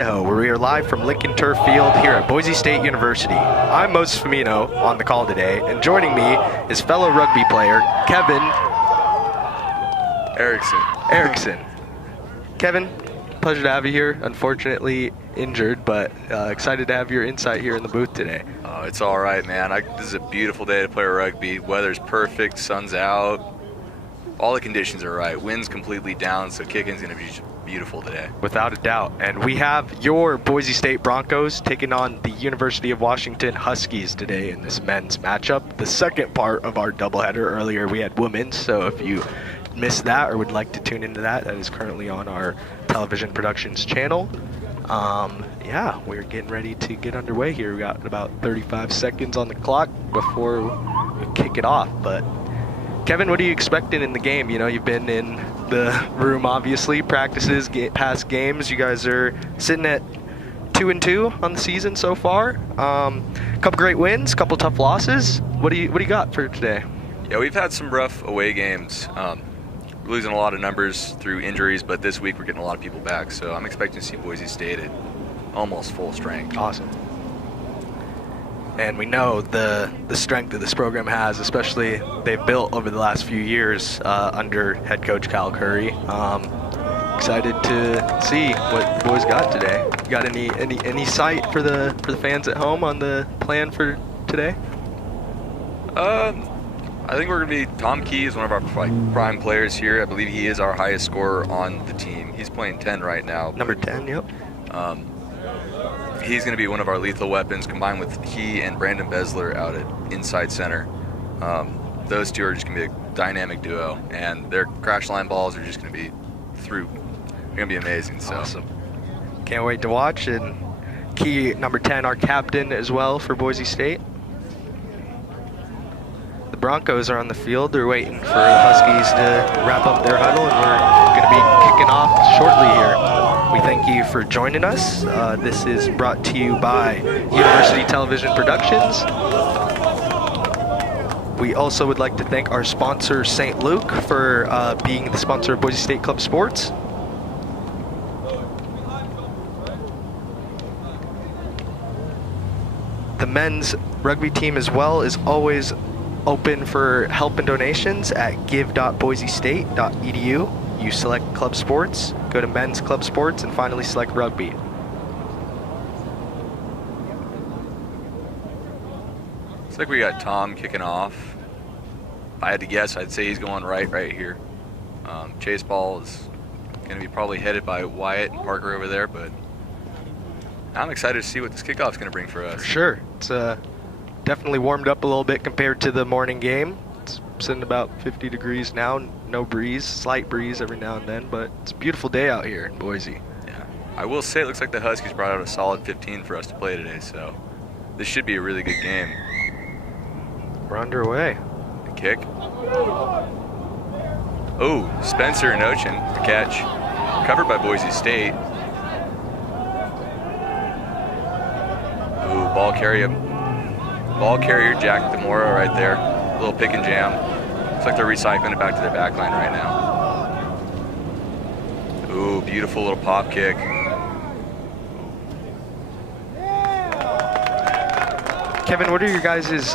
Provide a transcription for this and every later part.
Where we are live from Lincoln Turf Field here at Boise State University. I'm Moses Famino on the call today, and joining me is fellow rugby player Kevin Erickson. Kevin, pleasure to have you here. Unfortunately injured, but excited to have your insight here in the booth today. Oh, it's all right, man. This is a beautiful day to play rugby. Weather's perfect, sun's out. All the conditions are right. Wind's completely down, so kicking's going to be beautiful today. Without a doubt. And we have your Boise State Broncos taking on the University of Washington Huskies today in this men's matchup. The second part of our doubleheader. Earlier we had women's, so if you missed that or would like to tune into that, that is currently on our television productions channel. Yeah, we're getting ready to get underway here. We got about 35 seconds on the clock before we kick it off. But Kevin, what are you expecting in the game? You know, you've been in the room, obviously, practices, past games. You guys are sitting at 2-2 on the season so far. Couple great wins, couple tough losses. What do you got for today? Yeah, we've had some rough away games. We're losing a lot of numbers through injuries, but this week we're getting a lot of people back. So I'm expecting to see Boise State at almost full strength. Awesome. And we know the strength that this program has, especially they've built over the last few years under head coach Cal Curry. Excited to see what the boys got today. Got any sight for the fans at home on the plan for today? I think we're going to be Tom Key is one of our prime players here. I believe he is our highest scorer on the team. He's playing 10 right now. Number 10, yep. He's going to be one of our lethal weapons, combined with he and Brandon Besler out at inside center. Those two are just going to be a dynamic duo, and their crash line balls are just going to be through. They're going to be amazing. So. Awesome. Can't wait to watch. And Key, number 10, our captain as well for Boise State. The Broncos are on the field. They're waiting for the Huskies to wrap up their huddle, and we're going to be kicking off shortly here. We thank you for joining us. This is brought to you by University Television Productions. We also would like to thank our sponsor, St. Luke, for being the sponsor of Boise State Club Sports. The men's rugby team as well is always open for help and donations at give.boisestate.edu. You select club sports, go to men's club sports, and finally select rugby. Looks like we got Tom kicking off. If I had to guess, I'd say he's going right here. Chase ball is going to be probably headed by Wyatt and Parker over there, but I'm excited to see what this kickoff is going to bring for us. For sure. It's definitely warmed up a little bit compared to the morning game. It's sitting about 50 degrees now, no breeze, slight breeze every now and then, but it's a beautiful day out here in Boise. Yeah, I will say it looks like the Huskies brought out a solid 15 for us to play today, so this should be a really good game. We're underway. The kick. Oh, Spencer and Ochin, the catch. Covered by Boise State. Ooh, ball carrier Jack DeMora right there. A little pick and jam. Looks like they're recycling it back to their back line right now. Ooh, beautiful little pop kick. Kevin, what are your guys'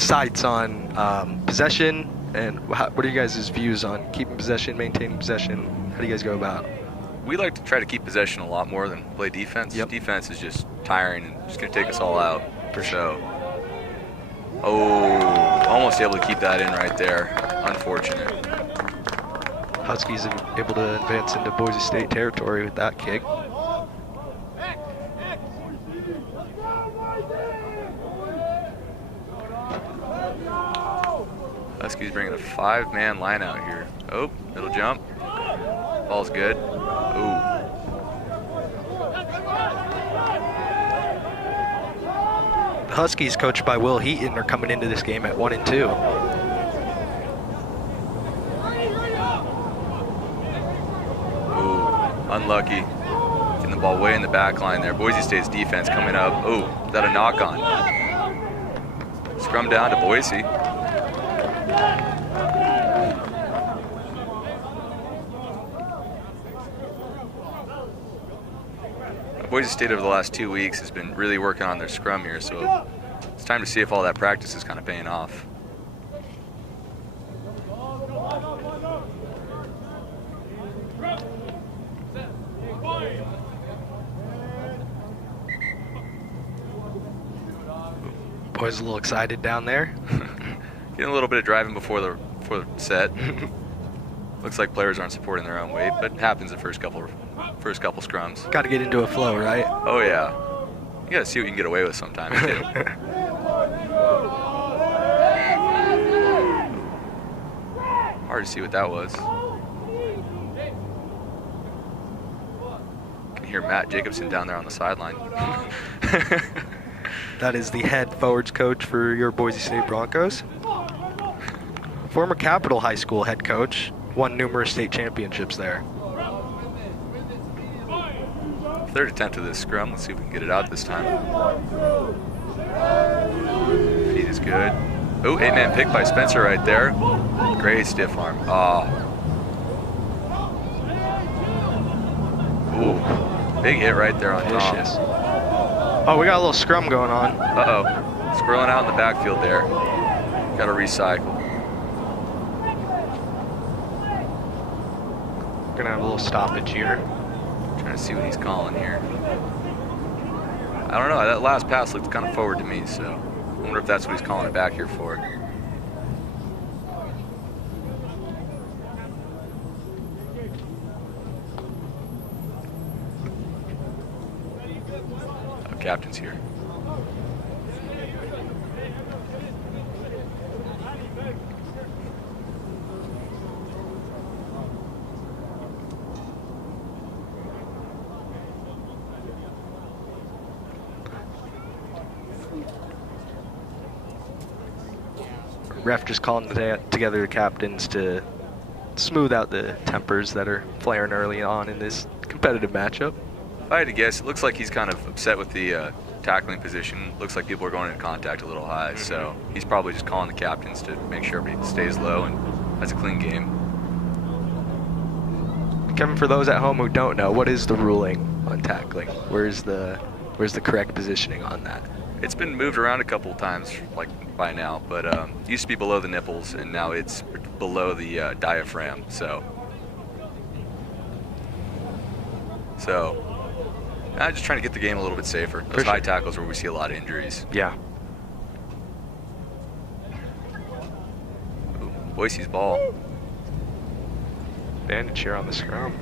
sights on possession, and what are you guys' views on keeping possession, maintaining possession? How do you guys go about it? We like to try to keep possession a lot more than play defense. Yep. Defense is just tiring and just going to take us all out. For sure. Oh, almost able to keep that in right there. Unfortunate. Huskies are able to advance into Boise State territory with that kick. Huskies bringing a 5-man line out here. Oh, it'll jump. Ball's good. Ooh. The Huskies, coached by Will Heaton, are coming into this game at 1-2. Ooh, unlucky. Getting the ball way in the back line there. Boise State's defense coming up. Ooh, is that a knock on? Scrum down to Boise. Boise State over the last 2 weeks has been really working on their scrum here, so it's time to see if all that practice is kind of paying off. Boys a little excited down there. Getting a little bit of driving before the set. Looks like players aren't supporting their own weight, but it happens the first couple scrums. Got to get into a flow, right? Oh yeah, you gotta see what you can get away with sometimes too. Hard to see what that was. Can hear Matt Jacobson down there on the sideline. That is the head forwards coach for your Boise State Broncos. Former Capital High School head coach, won numerous state championships there. Third attempt of this scrum. Let's see if we can get it out this time. Feet is good. Oh, 8-man pick by Spencer right there. Great stiff arm. Ooh, big hit right there on Vicious. Tom. Oh, we got a little scrum going on. Uh-oh. Squirreling out in the backfield there. Got to recycle. Gonna have a little stoppage here. Trying to see what he's calling here. I don't know. That last pass looked kind of forward to me, so I wonder if that's what he's calling it back here for. Oh, captain's here. Ref just calling together the captains to smooth out the tempers that are flaring early on in this competitive matchup. If I had to guess, it looks like he's kind of upset with the tackling position. Looks like people are going into contact a little high, so he's probably just calling the captains to make sure everybody stays low and has a clean game. Kevin, for those at home who don't know, what is the ruling on tackling? Where's the correct positioning on that? It's been moved around a couple of times, like by now, but it used to be below the nipples, and now it's below the diaphragm. So I'm just trying to get the game a little bit safer. Those high tackles where we see a lot of injuries. Yeah. Ooh, Boise's ball. Bandage here on the scrum.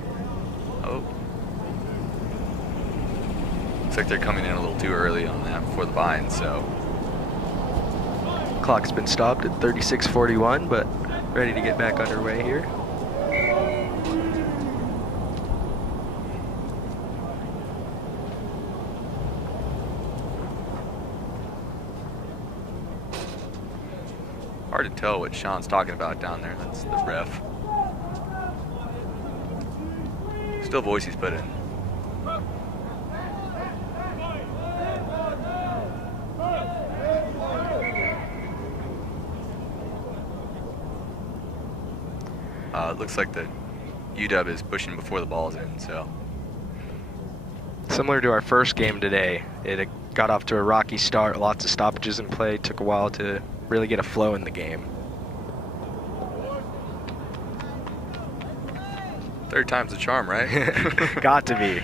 Oh. Looks like they're coming in a little too early on that before the bind, so. Clock's been stopped at 36:41, but ready to get back underway here. Hard to tell what Sean's talking about down there. That's the ref. Still Boise's put in. It looks like the UW is pushing before the ball's in, so. Similar to our first game today, it got off to a rocky start, lots of stoppages in play, took a while to really get a flow in the game. Third time's the charm, right? Got to be.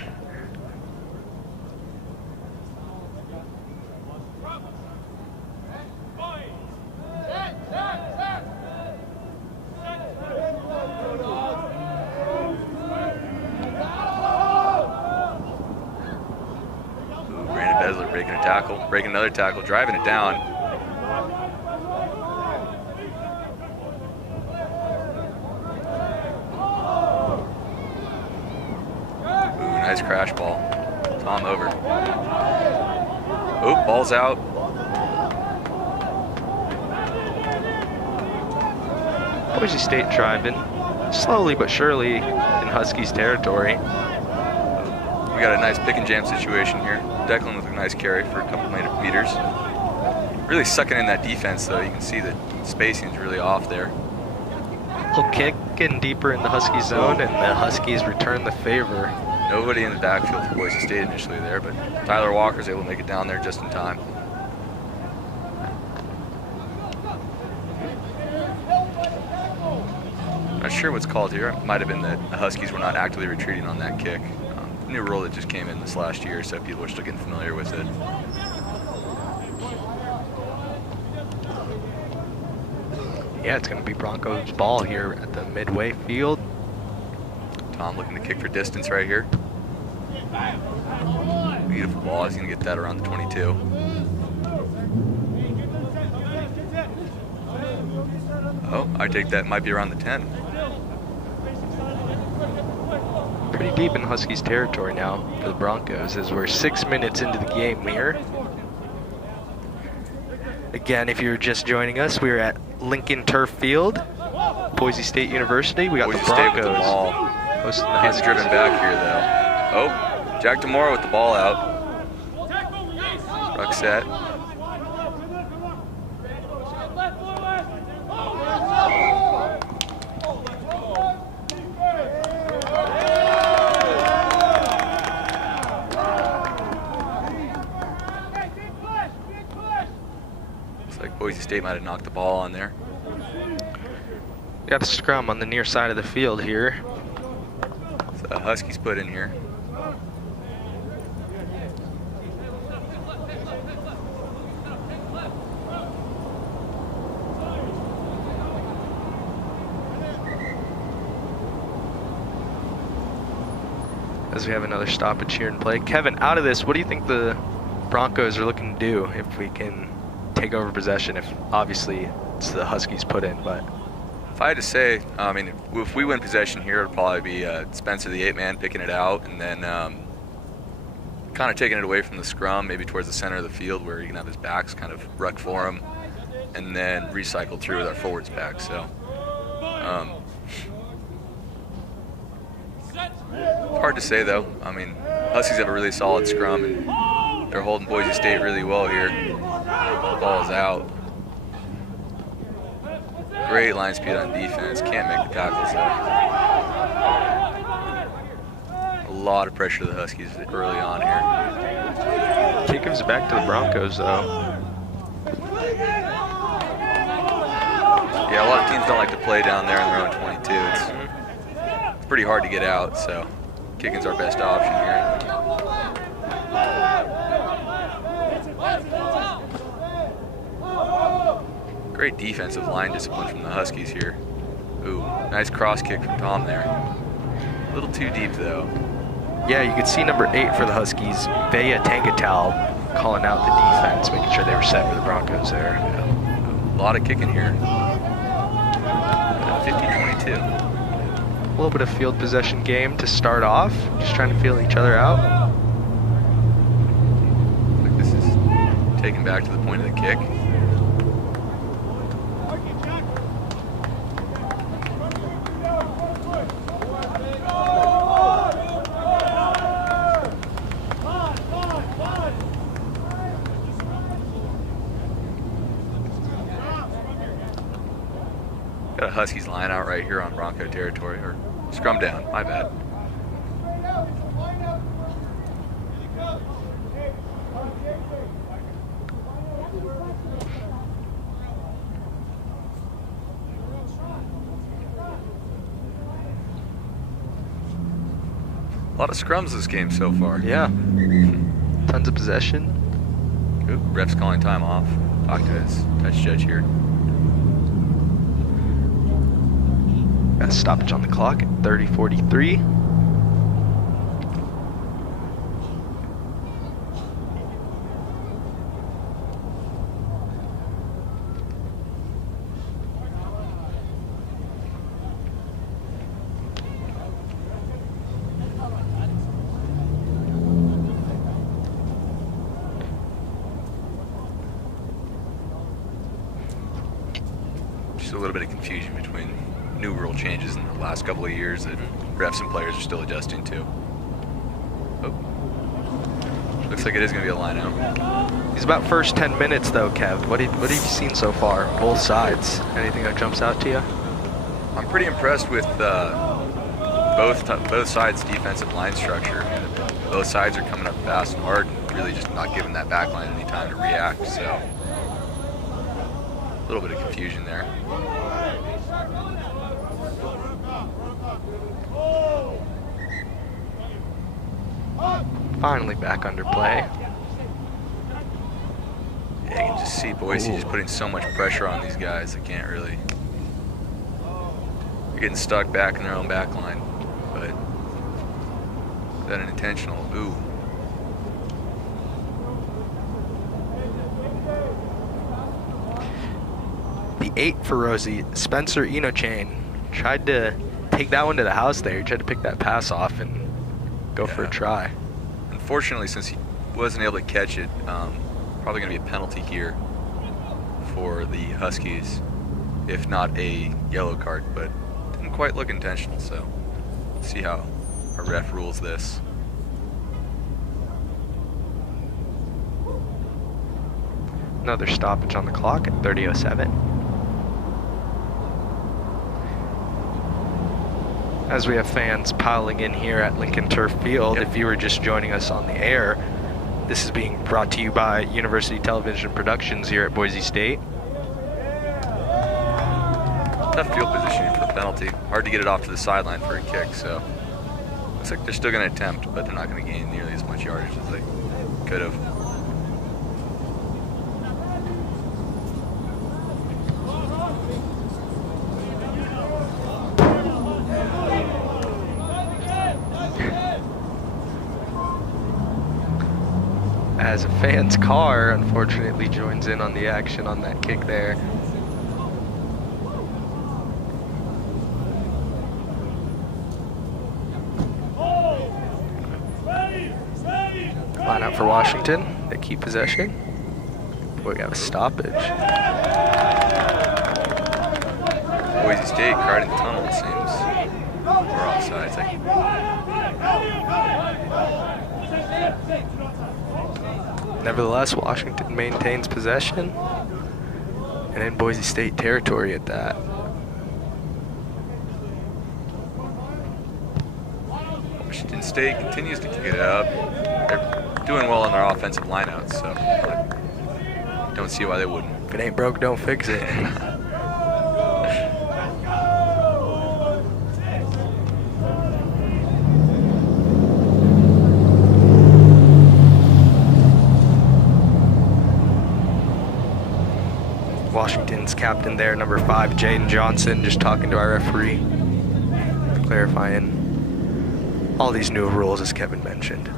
Breaking another tackle, driving it down. Ooh, nice crash ball. Tom over. Oop, ball's out. Boise State driving slowly but surely in Huskies territory. We got a nice pick and jam situation here. Declan with a nice carry for a couple meters. Really sucking in that defense, though. You can see the spacing is really off there. Little kick getting deeper in the Husky zone, and the Huskies return the favor. Nobody in the backfield for Boise State initially there, but Tyler Walker's able to make it down there just in time. Not sure what's called here. It might have been that the Huskies were not actively retreating on that kick. New rule that just came in this last year, so people are still getting familiar with it. Yeah, it's going to be Broncos ball here at the midway field. Tom looking to kick for distance right here. Beautiful ball. He's going to get that around the 22. Oh, I take that might be around the 10. Pretty deep in Huskies territory now for the Broncos as we're 6 minutes into the game here. Again, if you're just joining us, we're at Lincoln Turf Field, Boise State University. We got Boise the Broncos State with the ball. hosting the Gets Huskies. driven back here, though. Oh, Jack Demora with the ball out. Ruck set. Looks like Boise State might have knocked the ball on there. Got a scrum on the near side of the field here. So Huskies put in here. As we have another stoppage here in play. Kevin, out of this, what do you think the Broncos are looking to do if we can take over possession? If obviously it's the Huskies put in, but If I had to say, I mean, if we win possession here, it'd probably be Spencer, the 8-man, picking it out, and then kind of taking it away from the scrum, maybe towards the center of the field where he can have his backs kind of ruck for him, and then recycle through with our forwards back. So, hard to say though. I mean, Huskies have a really solid scrum, and they're holding Boise State really well here. The ball is out. Great line speed on defense. Can't make the tackles though. A lot of pressure to the Huskies early on here. kick gives it back to the Broncos though. Yeah, a lot of teams don't like to play down there in their own 22. It's pretty hard to get out, so kicking's our best option here. Great defensive line discipline from the Huskies here. Ooh, nice cross kick from Tom there. A little too deep though. Yeah, you could see number 8 for the Huskies, Vea Tangatal, calling out the defense, making sure they were set for the Broncos there. A lot of kicking here. 50-22. A little bit of field possession game to start off, just trying to feel each other out. Like this is taken back to the point of the kick. Got a Huskies line out right here on Bronco territory, or scrum down, my bad. A lot of scrums this game so far. Yeah, tons of possession. Ooh, ref's calling time off. Talk to his touch judge here. Got a stoppage on the clock at 30:43. Just a little bit of confusion between new rule changes in the last couple of years that refs and players are still adjusting to. Oh. Looks like it is going to be a line out. These about first 10 minutes though, Kev. What have you seen so far? Both sides. Anything that jumps out to you? I'm pretty impressed with both sides' defensive line structure. Both sides are coming up fast and hard, and really just not giving that back line any time to react. So a little bit of confusion there. Finally back under play. Yeah, you can just see Boise just putting so much pressure on these guys. They can't really. They're getting stuck back in their own back line. But is that an intentional? Ooh. The 8 for Rosie, Spencer Enochain, tried to take that one to the house there. He tried to pick that pass off and go for a try. Unfortunately, since he wasn't able to catch it, probably going to be a penalty here for the Huskies, if not a yellow card, but didn't quite look intentional, so let's see how our ref rules this. Another stoppage on the clock at 30:07. As we have fans piling in here at Lincoln Turf Field, if you were just joining us on the air, this is being brought to you by University Television Productions here at Boise State. Tough field positioning for the penalty. Hard to get it off to the sideline for a kick, so looks like they're still going to attempt, but they're not going to gain nearly as much yardage as they could have. As a fan's car, unfortunately, joins in on the action on that kick there. Line out for Washington. They keep possession. We have a stoppage. Boise State card in the tunnel, it seems. We're offsides. Nevertheless, Washington maintains possession, and in Boise State territory at that. Washington State continues to kick it up. They're doing well on their offensive lineouts, so don't see why they wouldn't. If it ain't broke, don't fix it. Washington's captain there, number 5, Jaden Johnson, just talking to our referee, clarifying all these new rules as Kevin mentioned.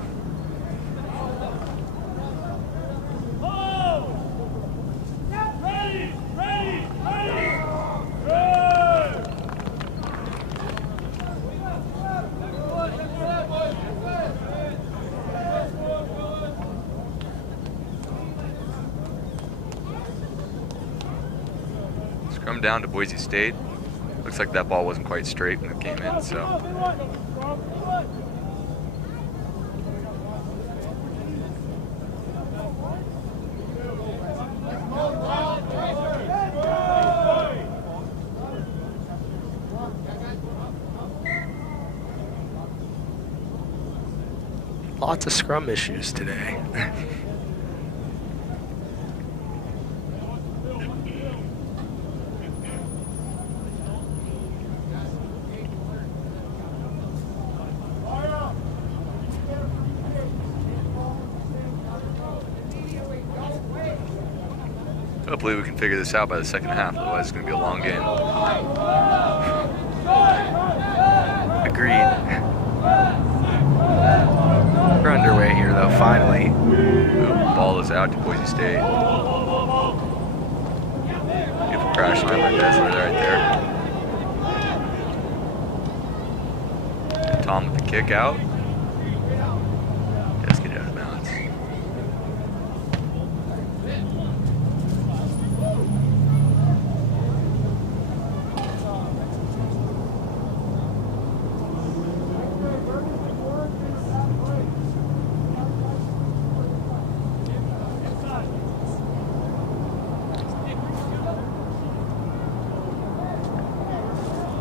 Scrum down to Boise State. Looks like that ball wasn't quite straight when it came in, so. Lots of scrum issues today. Hopefully we can figure this out by the second half, otherwise it's going to be a long game. Agreed. We're underway here though, finally. Ooh, ball is out to Boise State. Beautiful crash line by Desler right there. Tom with the kick out. Just get it out of bounds.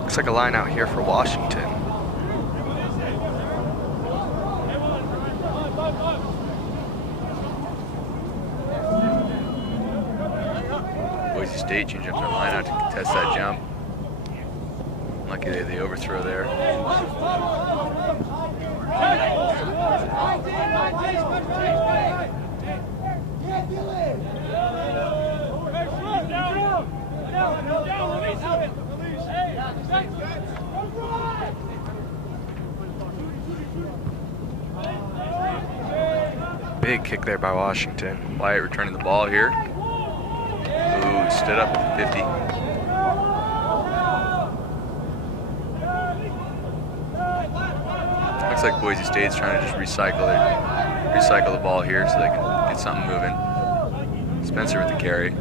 Looks like a line out here for Washington. State changing up their line out to contest that jump. Lucky they had the overthrow there. Big kick there by Washington. Wyatt returning the ball here. Ooh, stood up at the 50. Looks like Boise State's trying to just recycle the ball here so they can get something moving. Spencer with the carry.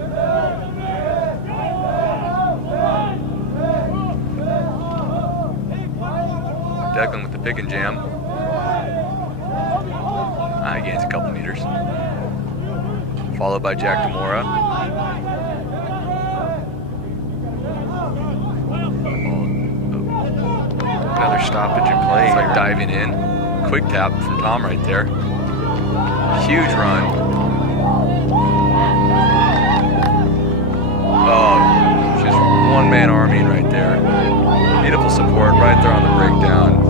Declan with the pick and jam. He gains a couple meters. Followed by Jack Demora. Another stoppage in play. It's like diving in. Quick tap from Tom right there. Huge run. Oh, just one-man arming right there. Beautiful support right there on the breakdown.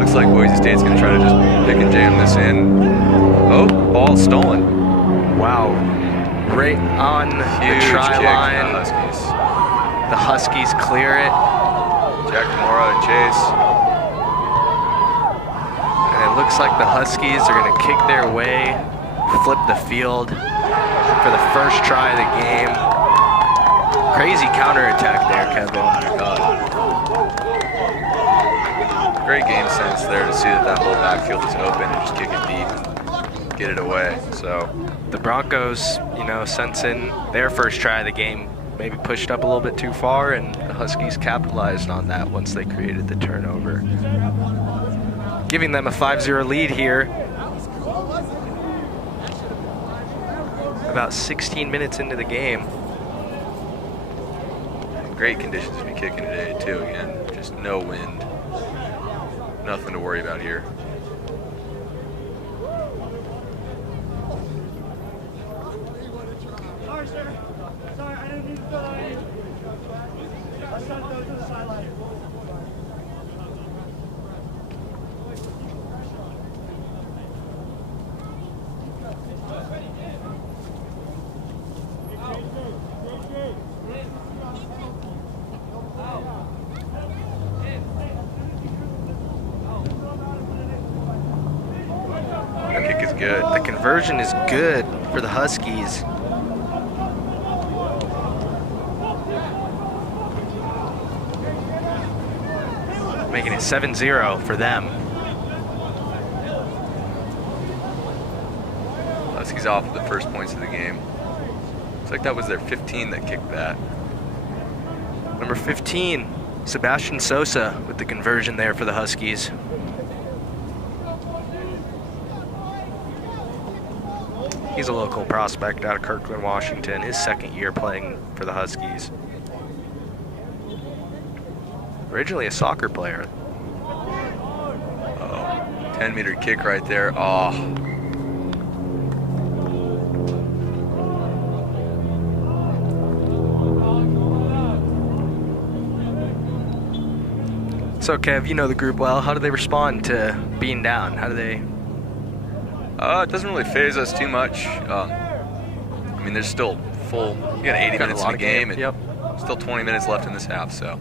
Looks like Boise State's going to try to just pick and jam this in. Oh, ball stolen. Wow. Right on Huge the try kick line. from the Huskies. The Huskies clear it. Jack Demora and Chase. And it looks like the Huskies are going to kick their way, flip the field for the first try of the game. Crazy counterattack there, Kevin. Oh my God. Great game sense there to see that whole backfield is open and just kick it deep and get it away. So The Broncos, sensing their first try of the game, maybe pushed up a little bit too far, and the Huskies capitalized on that once they created the turnover. Giving them a 5-0 lead here. About 16 minutes into the game. great conditions to be kicking today too. Again, just no wind. Nothing to worry about here. Sorry, sir. Sorry, I didn't mean to throw that in. I was trying to throw it to the sideline. The kick is good. The conversion is good for the Huskies. Making it 7-0 for them. Huskies off with the first points of the game. Looks like that was their 15 that kicked that. Number 15, Sebastian Sosa with the conversion there for the Huskies. He's a local prospect out of Kirkland, Washington. His second year playing for the Huskies. Originally a soccer player. Oh, 10-meter kick right there. Oh. So Kev, you know the group well. How do they respond to being down? How do they? It doesn't really phase us too much. I mean, there's still full, 80 minutes in the game, and Yep. still 20 minutes left in this half, so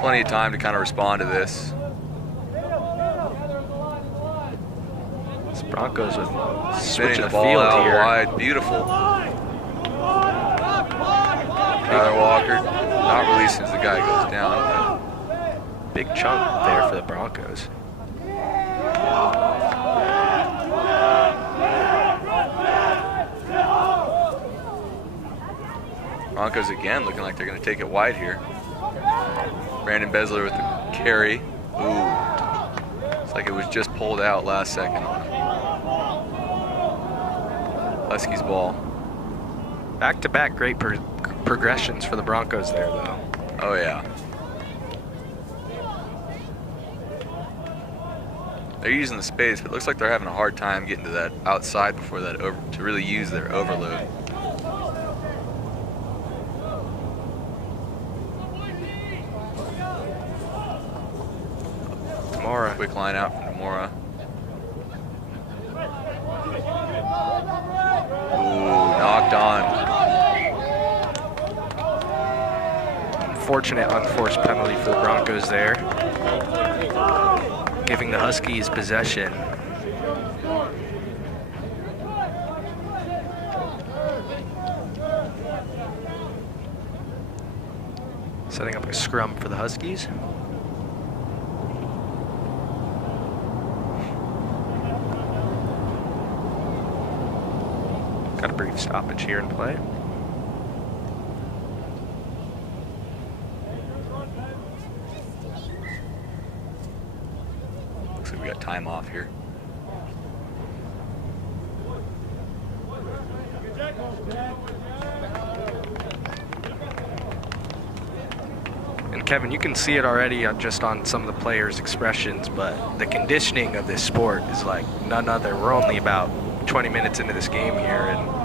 plenty of time to kind of respond to this. It's Broncos with Spinning switching the the ball field out here. wide, beautiful. Tyler Walker not releasing as the guy goes down. Big chunk there for the Broncos. Broncos again looking like they're going to take it wide here. Brandon Besler with the carry. Ooh. It's like it was just pulled out last second on him. Huskies ball. Back-to-back great progressions for the Broncos there, though. Oh, yeah. They're using the space, but it looks like they're having a hard time getting to that outside before that to really use their overload. quick line out from Demora. Ooh, knocked on. Unfortunate unforced penalty for the Broncos there, giving the Huskies possession. Setting up a scrum for the Huskies. Got a brief stoppage here in play. Looks like we got time off here. And Kevin, you can see it already just on some of the players' expressions, but the conditioning of this sport is like none other. We're only about 20 minutes into this game here, and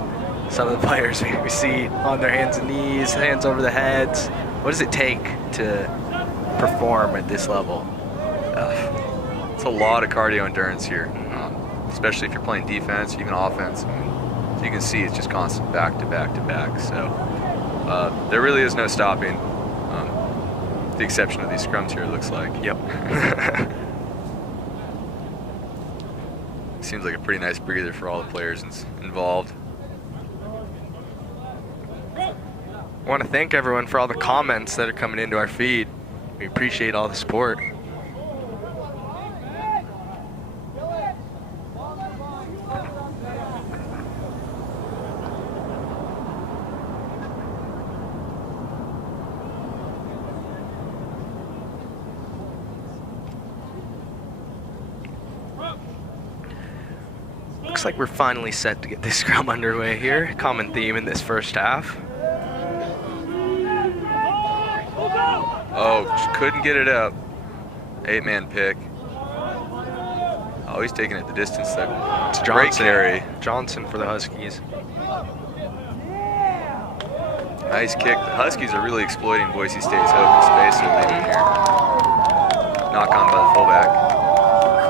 some of the players we see on their hands and knees, hands over the heads. What does it take to perform at this level? It's a lot of cardio endurance here, especially if you're playing defense, even offense. I mean, so you can see it's just constant back to back to back. So there really is no stopping. The exception of these scrums here, it looks like. Yep. Seems like a pretty nice breather for all the players involved. I want to thank everyone for all the comments that are coming into our feed. We appreciate all the support. Looks like we're finally set to get this scrum underway here. Common theme in this first half. Oh, just couldn't get it up. 8-man pick. Oh, he's taking it the distance there. It's Great Johnson. carry. Johnson for the Huskies. Nice kick. The Huskies are really exploiting Boise State's open space so late in here. Knock on by the fullback.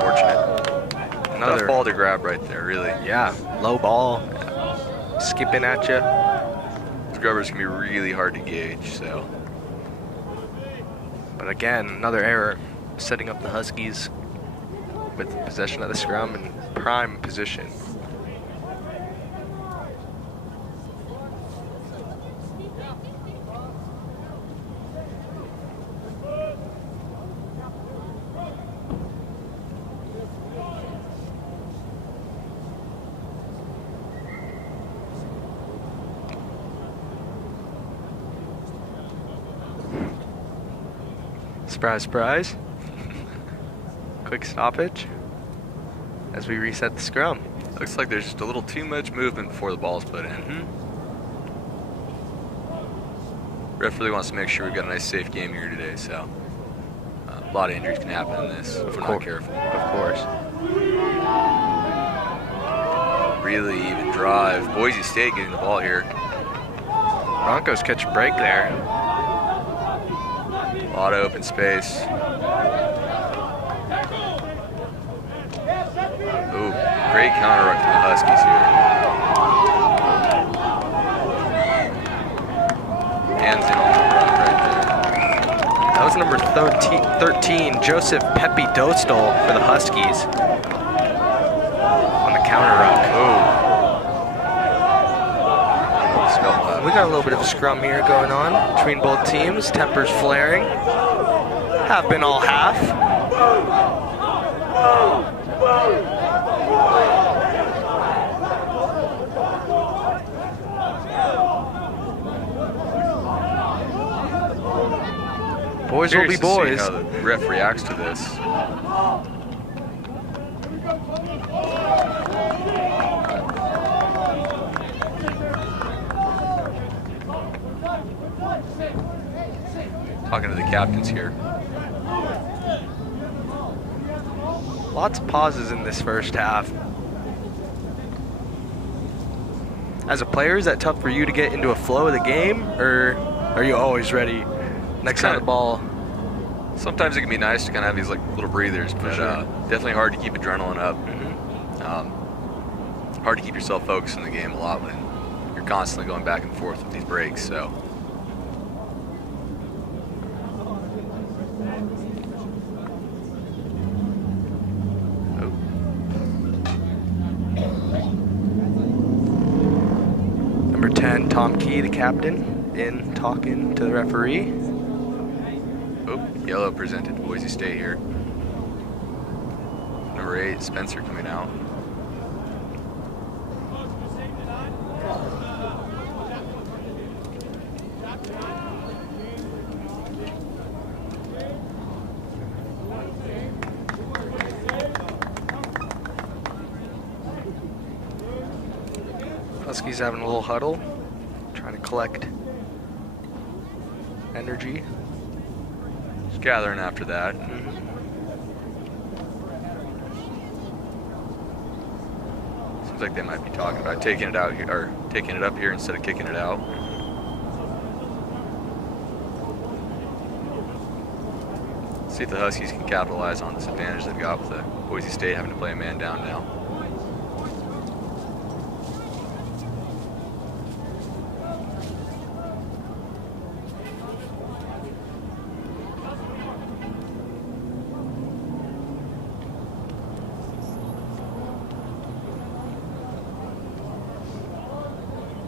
Fortunate. Tough ball to grab right there, really. Yeah, low ball, skipping at you. Scrubbers can be really hard to gauge, so. But again, another error, setting up the Huskies with possession of the scrum and prime position. Surprise, surprise. Quick stoppage as we reset the scrum. Looks like there's just a little too much movement before the ball's put in. Ref really wants to make sure we've got a nice safe game here today, so a lot of injuries can happen in this if we're not careful. Of course. Really even drive. Boise State getting the ball here. Broncos catch a break there. A lot of open space. Ooh, great counter ruck from the Huskies here. Hands in on the ruck right there. That was number 13, Joseph Pepe Dostal for the Huskies. On the counter ruck. We got a little bit of a scrum here going on between both teams. Tempers flaring. Have been all half. Boys will be boys. See how the ref reacts to this. Talking to the captains here. Lots of pauses in this first half. As a player, is that tough for you to get into a flow of the game, or are you always ready? Next time the ball. Sometimes it can be nice to kind of have these like little breathers, but definitely hard to keep adrenaline up. Hard to keep yourself focused in the game a lot when you're constantly going back and forth with these breaks. So. Number 10, Tom Key, the captain, in talking to the referee. Oh, yellow presented Boise State here. Number 8, Spencer coming out. Huskies having a little huddle, trying to collect energy. Just gathering after that. Seems like they might be talking about taking it out here, or taking it up here instead of kicking it out. See if the Huskies can capitalize on this advantage they've got with the Boise State having to play a man down now.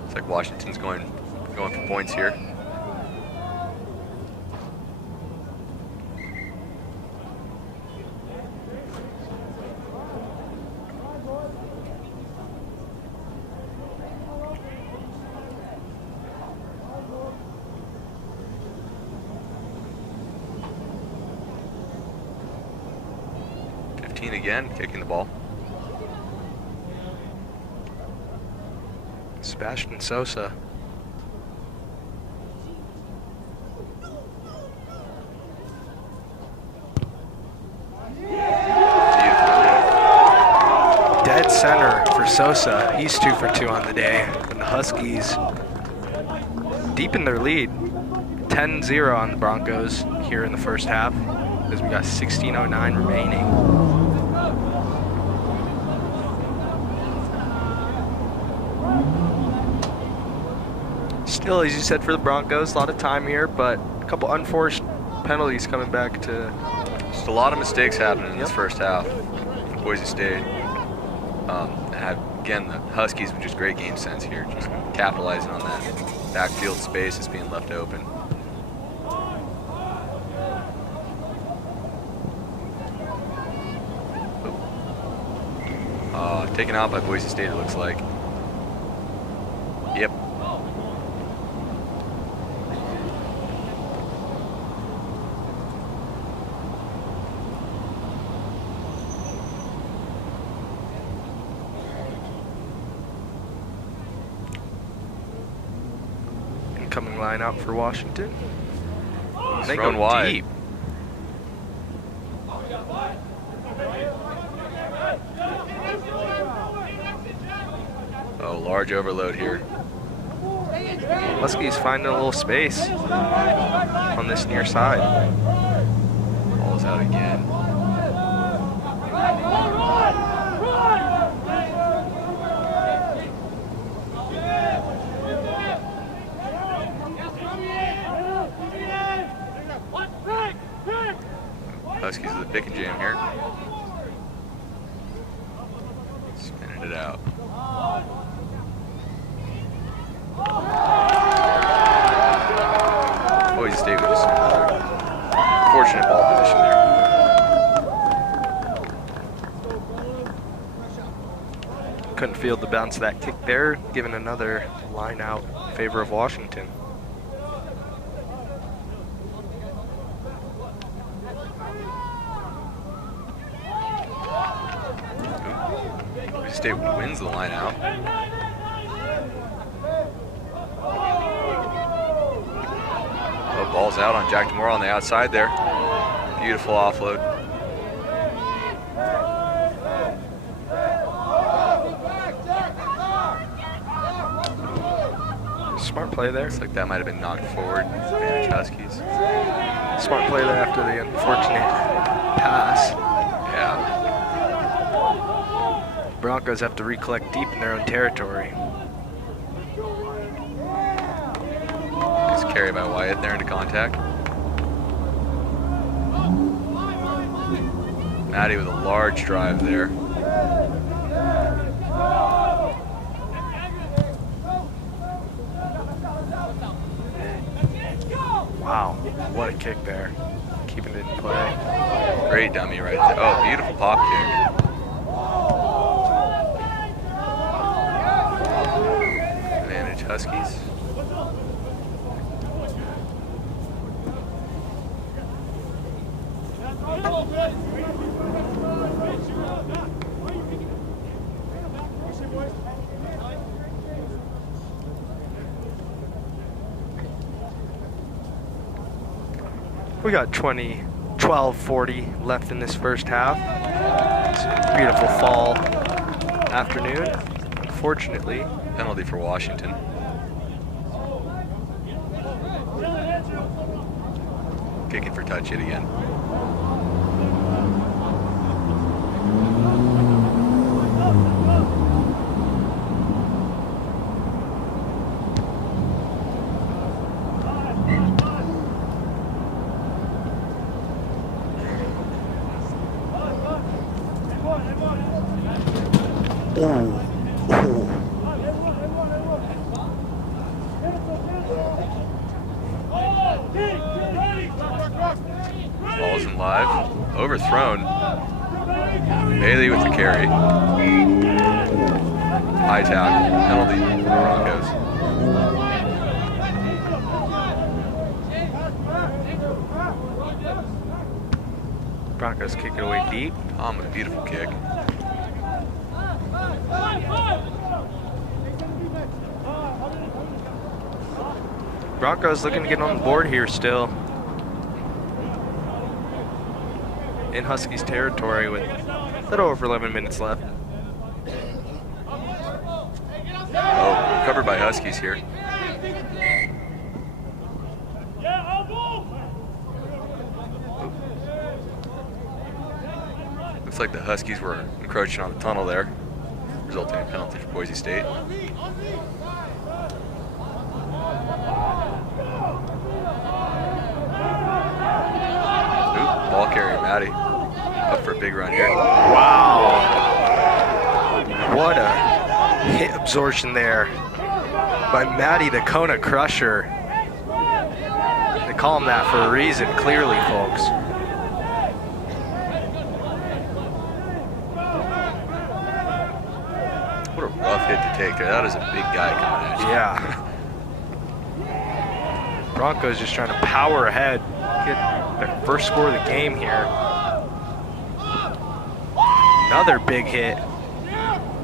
Looks like Washington's going for points here. Again, kicking the ball. Sebastian Sosa. Dead center for Sosa. He's 2 for 2 on the day. And the Huskies deep in their lead. 10-0 on the Broncos here in the first half, as we got 16:09 remaining. Still, as you said, for the Broncos, a lot of time here, but a couple unforced penalties coming back to... Just a lot of mistakes happening in this first half. Boise State had, again, the Huskies with just great game sense here, just capitalizing on that backfield space that's being left open. Taken out by Boise State, it looks like. Yep. Incoming line out for Washington. They Thrown go wide. deep. Oh, large overload here. Huskies finding a little space on this near side. Ball's out again. Huskies with the pick and jam here. Spinning it out. Boise State with just another fortunate ball position there. Couldn't field the bounce of that kick there, giving another line out in favor of Washington. Boise State wins the line out. Oh, ball's out on Jack DeMore on the outside there. Beautiful offload. Smart play there. Looks like that might have been knocked forward. Advantage Huskies. Smart play there after the unfortunate pass. Yeah. Broncos have to recollect deep in their own territory. Nice carry by Wyatt there into contact. Maddie with a large drive there. Wow, what a kick there. Keeping it in play. Great dummy right there. Oh, beautiful pop kick. Advantage Huskies. We got 12:40 left in this first half. It's a beautiful fall afternoon. Unfortunately, Penalty for Washington. Kicking for touch yet again. Ball isn't live. Overthrown. Bailey with the carry. High tackle. Penalty. Broncos. Broncos kick it away deep. Tom with a beautiful kick. Broncos looking to get on the board here still. In Huskies territory with a little over 11 minutes left. Oh, covered by Huskies here. Looks like the Huskies were encroaching on the tunnel there, resulting in a penalty for Boise State. Ball carrier, Maddie. Up for a big run here. Wow. What a hit absorption there by Maddie, the Kona Crusher. They call him that for a reason, clearly, folks. What a rough hit to take there. That is a big guy coming at you. Yeah. Broncos just trying to power ahead, get their first score of the game here. Another big hit.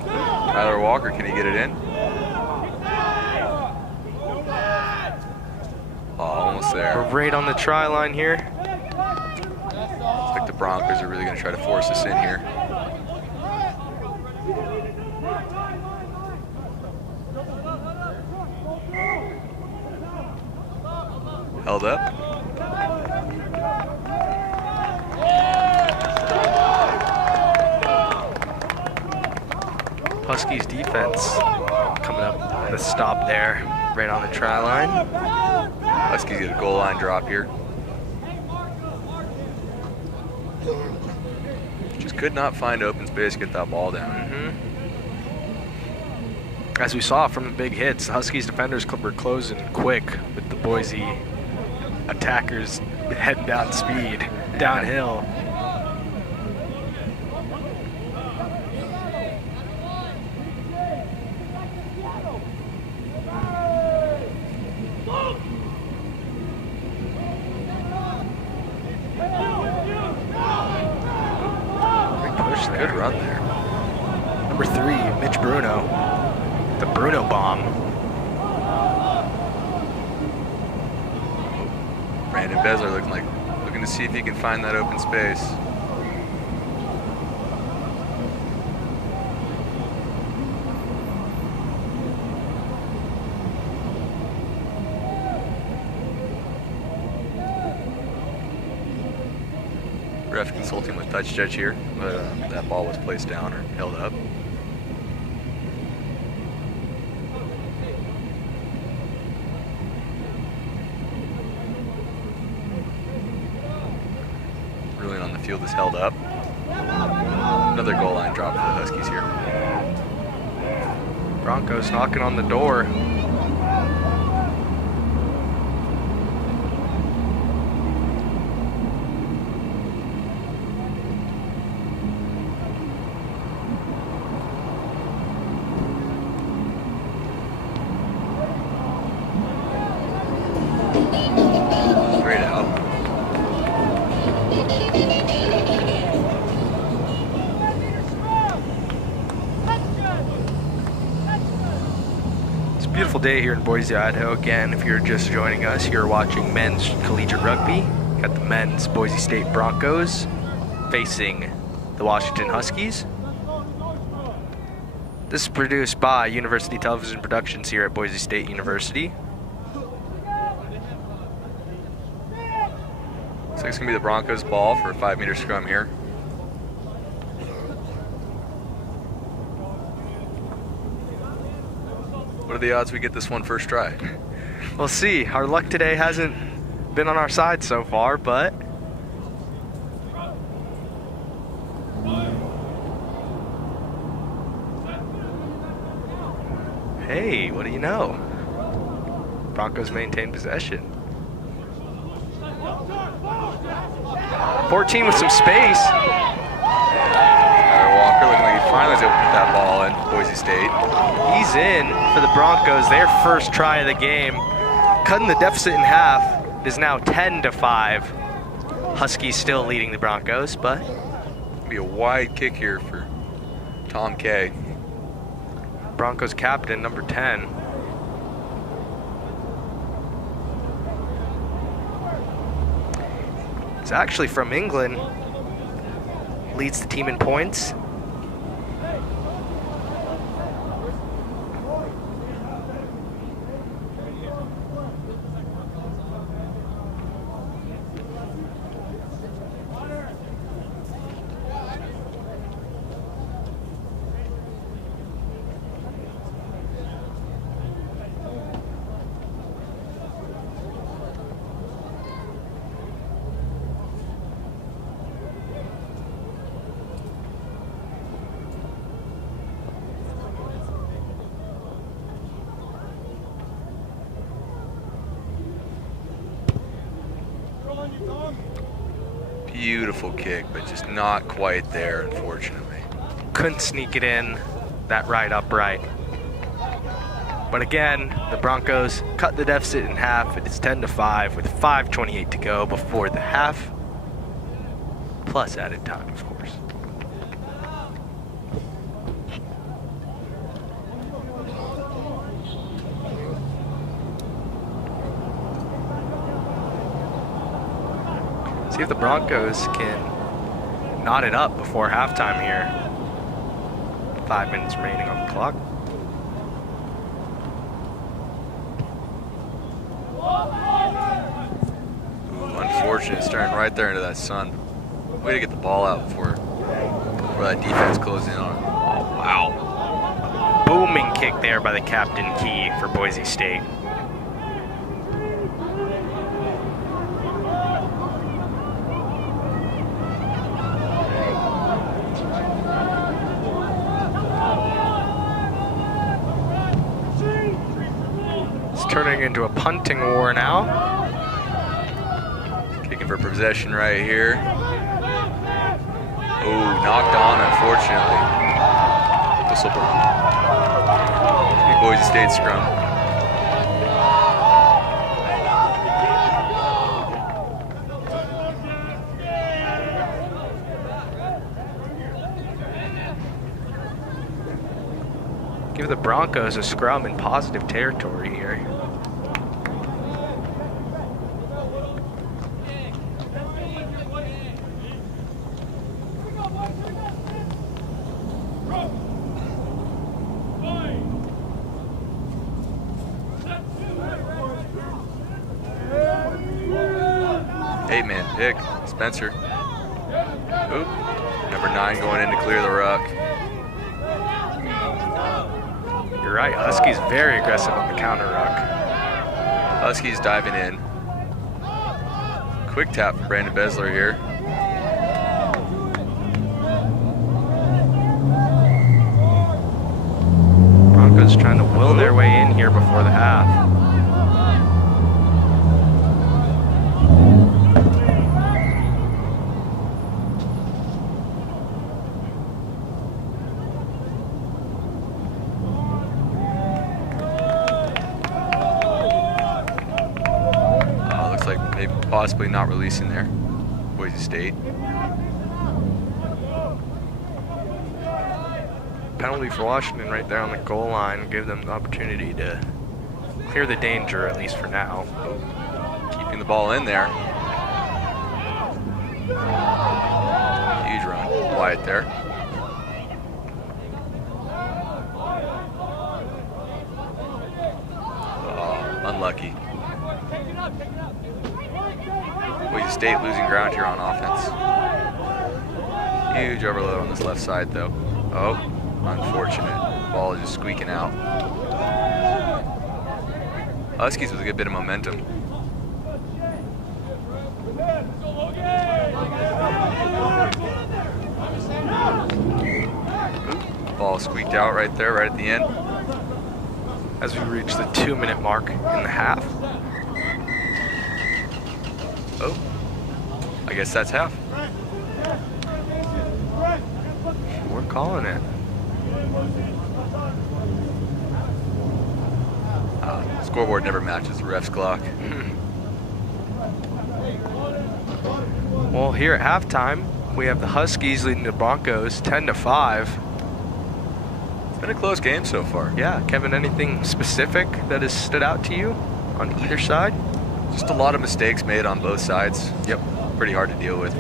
Tyler Walker, can he get it in? Oh, almost We're there. right on the try line here. Looks like the Broncos are really going to try to force us in here. Held up. Huskies defense coming up with a stop there, right on the try line. Huskies get a goal line drop here. Just could not find open space to get that ball down. As we saw from the big hits, the Huskies defenders were closing quick with the Boise attackers heading down speed, downhill. Big push there. Good run there. Number 3, Mitch Bruno. The Bruno bomb. Brandon Besler looking to see if he can find that open space. Ref consulting with touch judge here, but that ball was placed down or held up. Ruling on the field is held up. Another goal line drop for the Huskies here. Broncos knocking on the door. Straight out. It's a beautiful day here in Boise, Idaho. Again, if you're just joining us, you're watching men's collegiate rugby. Got the men's Boise State Broncos facing the Washington Huskies. This is produced by University Television Productions here at Boise State University. Looks like it's going to be the Broncos' ball for a 5-meter scrum here. What are the odds we get this one first try? We'll see. Our luck today hasn't been on our side so far, but hey, what do you know? Broncos maintain possession. 14 with some space. Walker looking like he finally was able to put that ball in Boise State. He's in for the Broncos, their first try of the game. Cutting the deficit in half. It is now 10-5. Huskies still leading the Broncos, but It'll be a wide kick here for Tom Kay. Broncos captain, number 10. It's actually from England. Leads the team in points. Beautiful kick, but just not quite there, unfortunately. Couldn't sneak it in that right upright. But again, the Broncos cut the deficit in half. It is 10-5 with 5:28 to go before the half, plus added time, of course. See if the Broncos can knot it up before halftime here. 5 minutes remaining on the clock. Ooh, unfortunate, starting right there into that sun. Way to get the ball out before that defense closed in on it. Oh, wow. Booming kick there by the captain, Key, for Boise State. Turning into a punting war now. Kicking for possession right here. Ooh, knocked on, unfortunately. Whistle blown. Boise State scrum. Give the Broncos a scrum in positive territory here. Eight-man pick, Spencer. 9 going in to clear the ruck. You're right, Husky's very aggressive on the counter ruck. Huskies diving in. Quick tap from Brandon Besler here. Broncos trying to will their way in here before the half. Looks like maybe possibly not releasing there. Boise State. Penalty for Washington right there on the goal line. Give them the opportunity to clear the danger, at least for now. Keeping the ball in there. Huge run. Wyatt there. Oh, unlucky. Boise State losing ground here on offense. Huge overload on this left side, though. Oh, unfortunate. Ball is just squeaking out. Huskies with a good bit of momentum. Ball squeaked out right there, right at the end. As we reach the 2-minute mark in the half. Oh, I guess that's half. We're calling it. Scoreboard never matches the ref's clock. Well, here at halftime, we have the Huskies leading the Broncos 10-5. It's been a close game so far. Yeah, Kevin, anything specific that has stood out to you on either side? Just a lot of mistakes made on both sides. Yep. Pretty hard to deal with.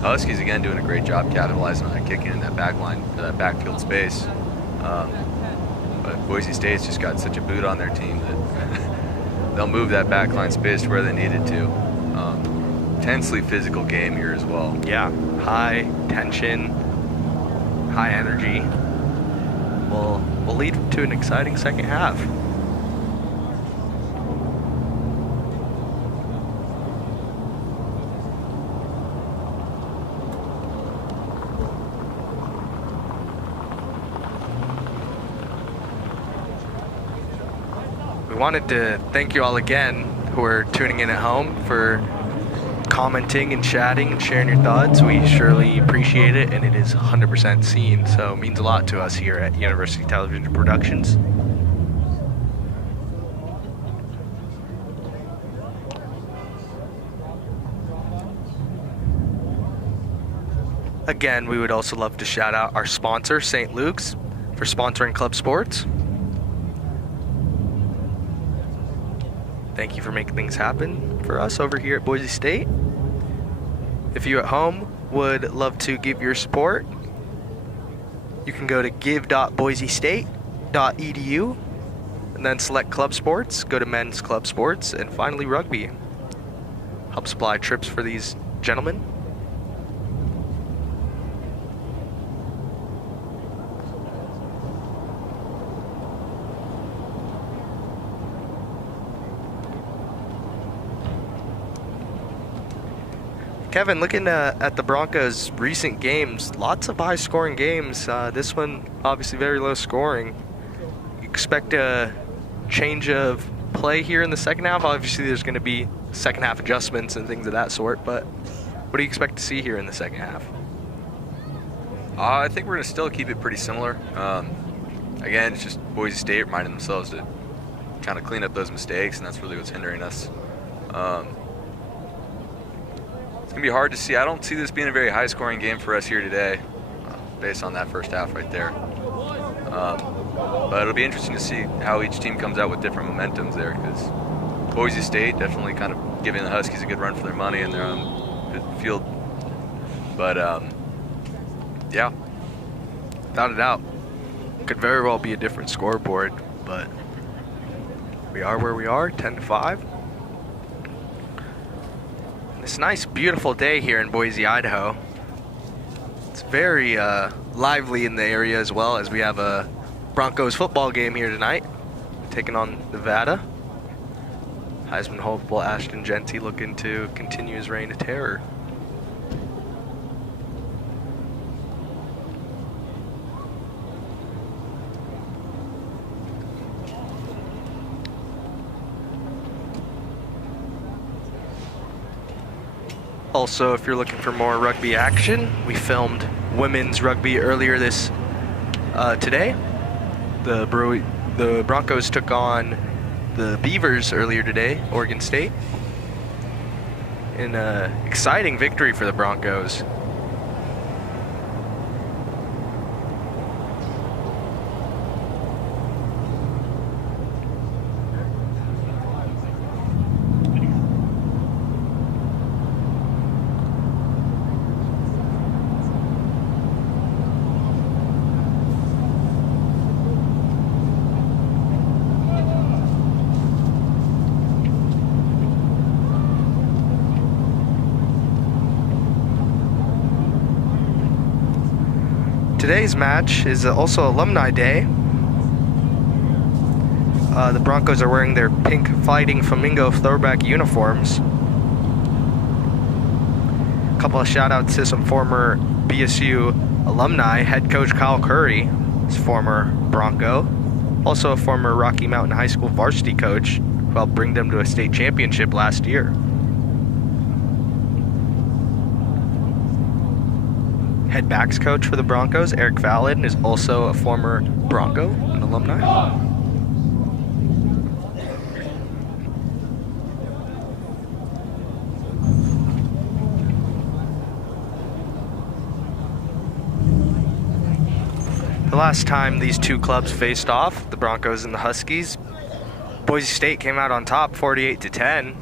Huskies again doing a great job capitalizing on that kicking in that back line, that backfield space. But Boise State's just got such a boot on their team that they'll move that back line space to where they need it to. Intensely physical game here as well. Yeah, high tension, high energy. Will lead to an exciting second half. We wanted to thank you all again who are tuning in at home for commenting and chatting and sharing your thoughts. We surely appreciate it, and it is 100% seen, so it means a lot to us here at University Television Productions. Again, we would also love to shout out our sponsor, St. Luke's, for sponsoring club sports. Thank you for making things happen for us over here at Boise State. If you at home would love to give your support, you can go to give.boisestate.edu and then select club sports, go to men's club sports, and finally rugby. Help supply trips for these gentlemen. Kevin, looking at the Broncos' recent games, lots of high-scoring games. This one, obviously, very low scoring. You expect a change of play here in the second half? Obviously, there's going to be second-half adjustments and things of that sort, but what do you expect to see here in the second half? I think we're going to still keep it pretty similar. Again, it's just Boise State reminding themselves to kind of clean up those mistakes, and that's really what's hindering us. It's going to be hard to see. I don't see this being a very high-scoring game for us here today, based on that first half right there. But it'll be interesting to see how each team comes out with different momentums there, because Boise State definitely kind of giving the Huskies a good run for their money in their own field. But, yeah. Without a doubt. Could very well be a different scoreboard, but we are where we are, 10-5. It's a nice, beautiful day here in Boise, Idaho. It's very lively in the area as well, as we have a Broncos football game here tonight, taking on Nevada. Heisman hopeful Ashton Genty looking to continue his reign of terror. Also, if you're looking for more rugby action, we filmed women's rugby earlier today. The Broncos took on the Beavers earlier today, Oregon State. An exciting victory for the Broncos. Today's match is also Alumni Day. The Broncos are wearing their pink Fighting Flamingo throwback uniforms. A couple of shout outs to some former BSU alumni. Head coach Kyle Curry is former Bronco. Also a former Rocky Mountain High School varsity coach who helped bring them to a state championship last year. Head backs coach for the Broncos, Eric Fallon, is also a former Bronco, an alumni. The last time these two clubs faced off, the Broncos and the Huskies, Boise State came out on top 48-10.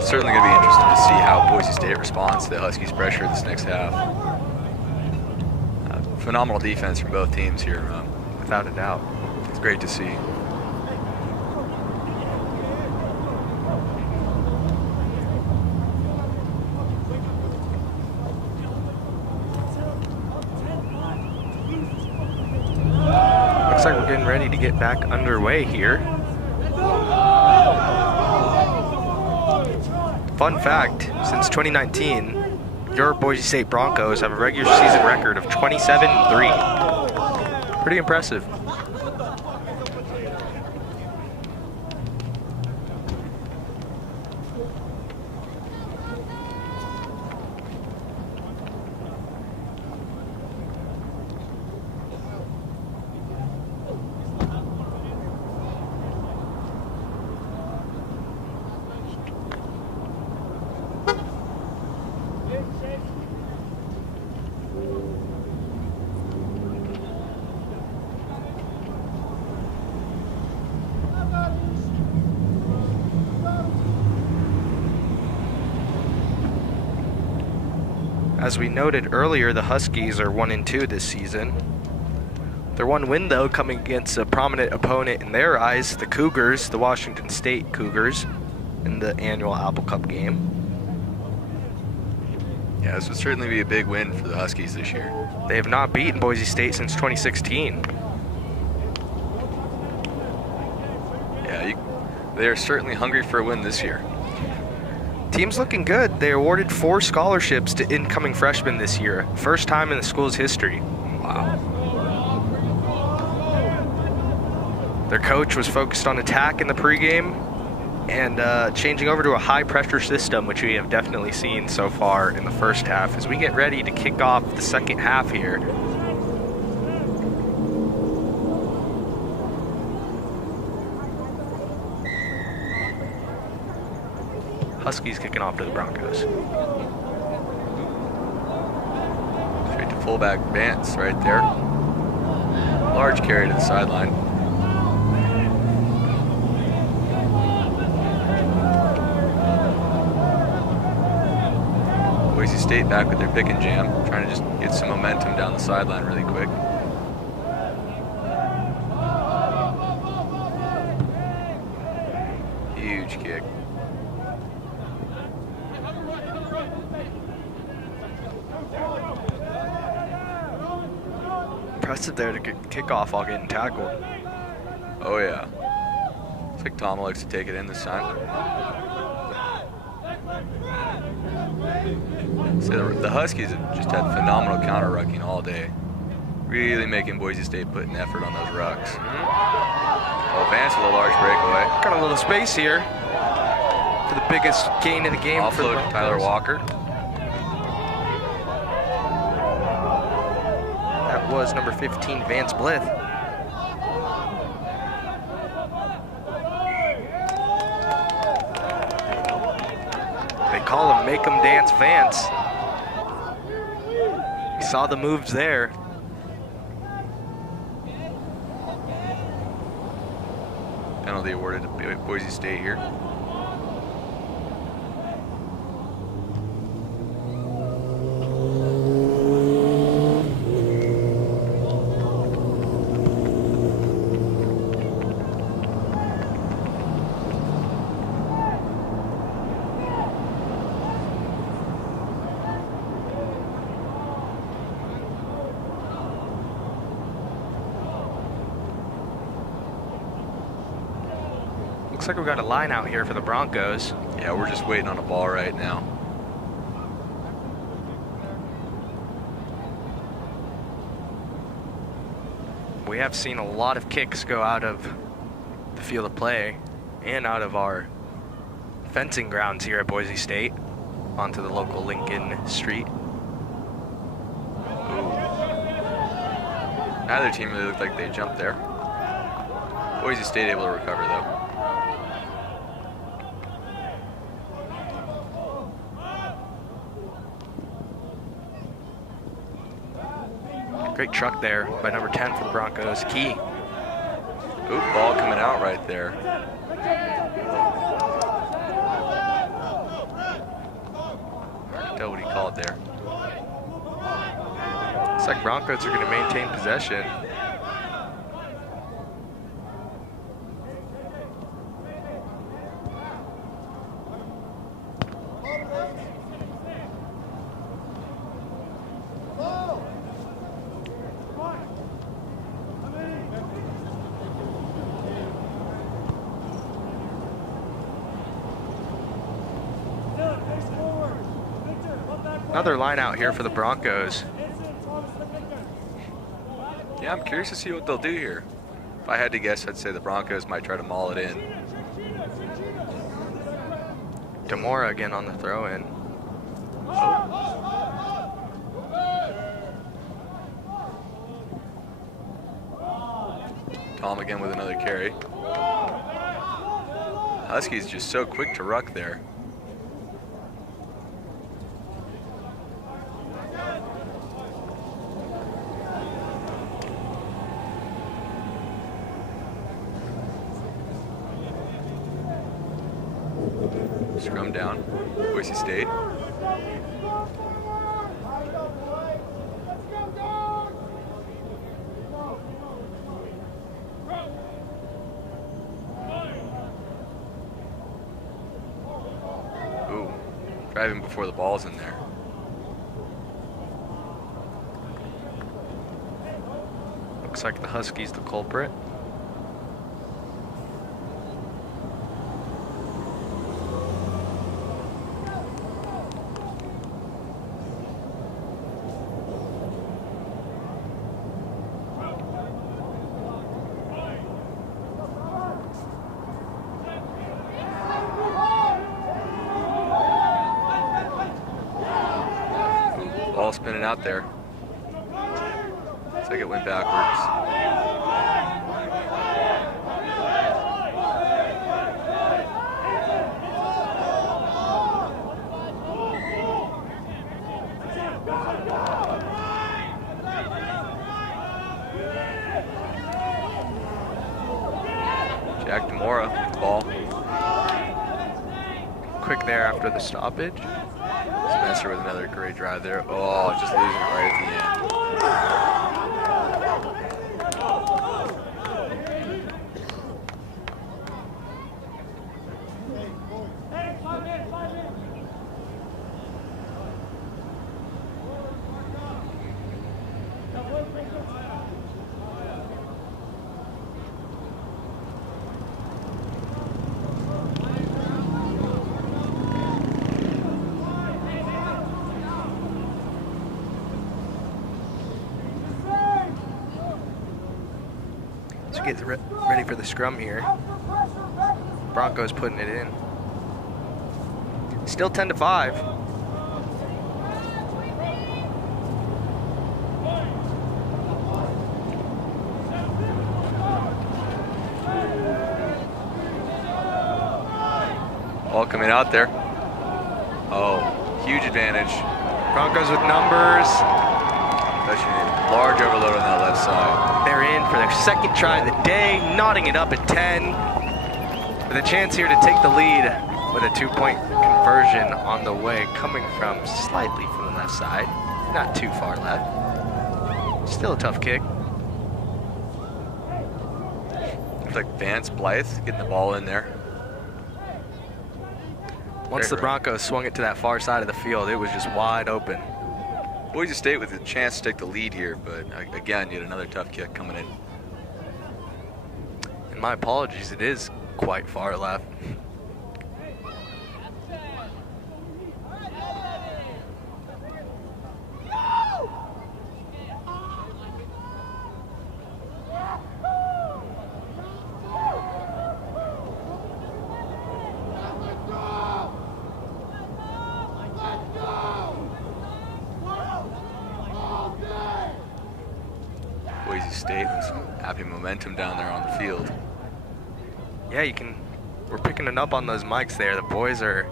Certainly going to be interesting to see how Boise State responds to the Huskies' pressure this next half. Phenomenal defense from both teams here, Without a doubt. It's great to see. Looks like we're getting ready to get back underway here. Fun fact, since 2019, your Boise State Broncos have a regular season record of 27-3. Pretty impressive. As we noted earlier, the Huskies are 1-2 this season. Their one win, though, coming against a prominent opponent in their eyes, the Cougars, the Washington State Cougars, in the annual Apple Cup game. Yeah, this would certainly be a big win for the Huskies this year. They have not beaten Boise State since 2016. Yeah, they are certainly hungry for a win this year. Team's looking good. They awarded 4 scholarships to incoming freshmen this year. First time in the school's history. Wow. Their coach was focused on attack in the pregame and changing over to a high-pressure system, which we have definitely seen so far in the first half. As we get ready to kick off the second half here, Huskies kicking off to the Broncos. Straight to fullback Vance right there. Large carry to the sideline. Boise State back with their pick and jam, trying to just get some momentum down the sideline really quick. kick. Impressive there to kick off while getting tackled. Oh yeah. Looks like Tom likes to take it in this time. So the Huskies have just had phenomenal counter rucking all day. Really making Boise State put an effort on those rucks. Oh, Vance with a large breakaway. Got a little space here for the biggest gain of the game. Offload to Tyler Walker. That was number 15, Vance Blith. They call him Make 'em Dance Vance. You saw the moves there. Penalty awarded to Boise State here. Looks like we got a line out here for the Broncos. Yeah, we're just waiting on a ball right now. We have seen a lot of kicks go out of the field of play and out of our fencing grounds here at Boise State onto the local Lincoln Street. Ooh. Neither team really looked like they jumped there. Boise State able to recover though. Great truck there by number 10 for the Broncos, Key. Ooh, ball coming out right there. Hard to tell what he called there. Looks like Broncos are going to maintain possession. Another line out here for the Broncos. Yeah, I'm curious to see what they'll do here. If I had to guess, I'd say the Broncos might try to maul it in. Demora again on the throw-in. Tom again with another carry. Huskies just so quick to ruck there. Scrum down, Boise State. Ooh, driving before the ball's in there. Looks like the Huskies the culprit. Ball spinning out there. Looks like it went backwards. Jack Demora with the ball. Quick there after the stoppage. Spencer with another great drive there. Oh, just losing it right at the end. to get ready for the scrum here. Broncos putting it in. Still 10-5. Ball coming out there. Oh, huge advantage. Broncos with numbers. Especially a large overload on that left side. They're in for their second try of the day, knotting it up at 10. With a chance here to take the lead with a 2-point conversion on the way, coming from slightly from the left side. Not too far left. Still a tough kick. Looks like Vance Blythe getting the ball in there. Once the Broncos swung it to that far side of the field, it was just wide open. Boise State with a chance to take the lead here, but again, yet another tough kick coming in. And my apologies, it is quite far left. Boise State with some happy momentum down there on the field. Yeah, we're picking it up on those mics there. The boys are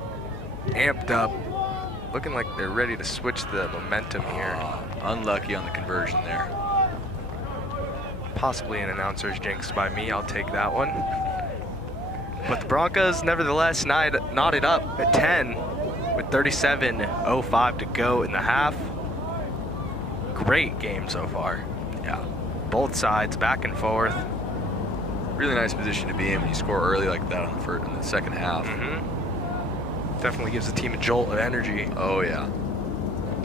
amped up, looking like they're ready to switch the momentum here. Unlucky on the conversion there. Possibly an announcer's jinx by me, I'll take that one. But the Broncos nevertheless knotted up at 10 with 37:05 to go in the half. Great game so far. Yeah. Both sides back and forth. Really nice position to be in when you score early like that in the second half. Definitely gives the team a jolt of energy. Oh yeah.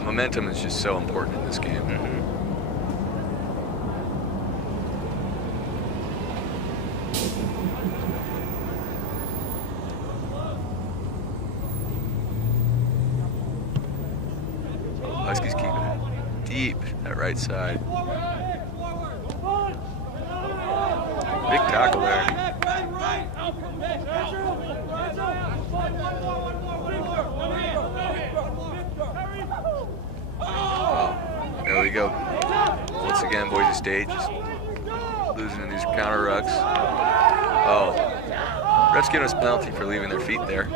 Momentum is just so important in this game. Huskies keeping it deep, that right side. Big tackle there. There we go. Once again, Boise State just losing in these counter rucks. Oh, ref's giving us a penalty for leaving their feet there.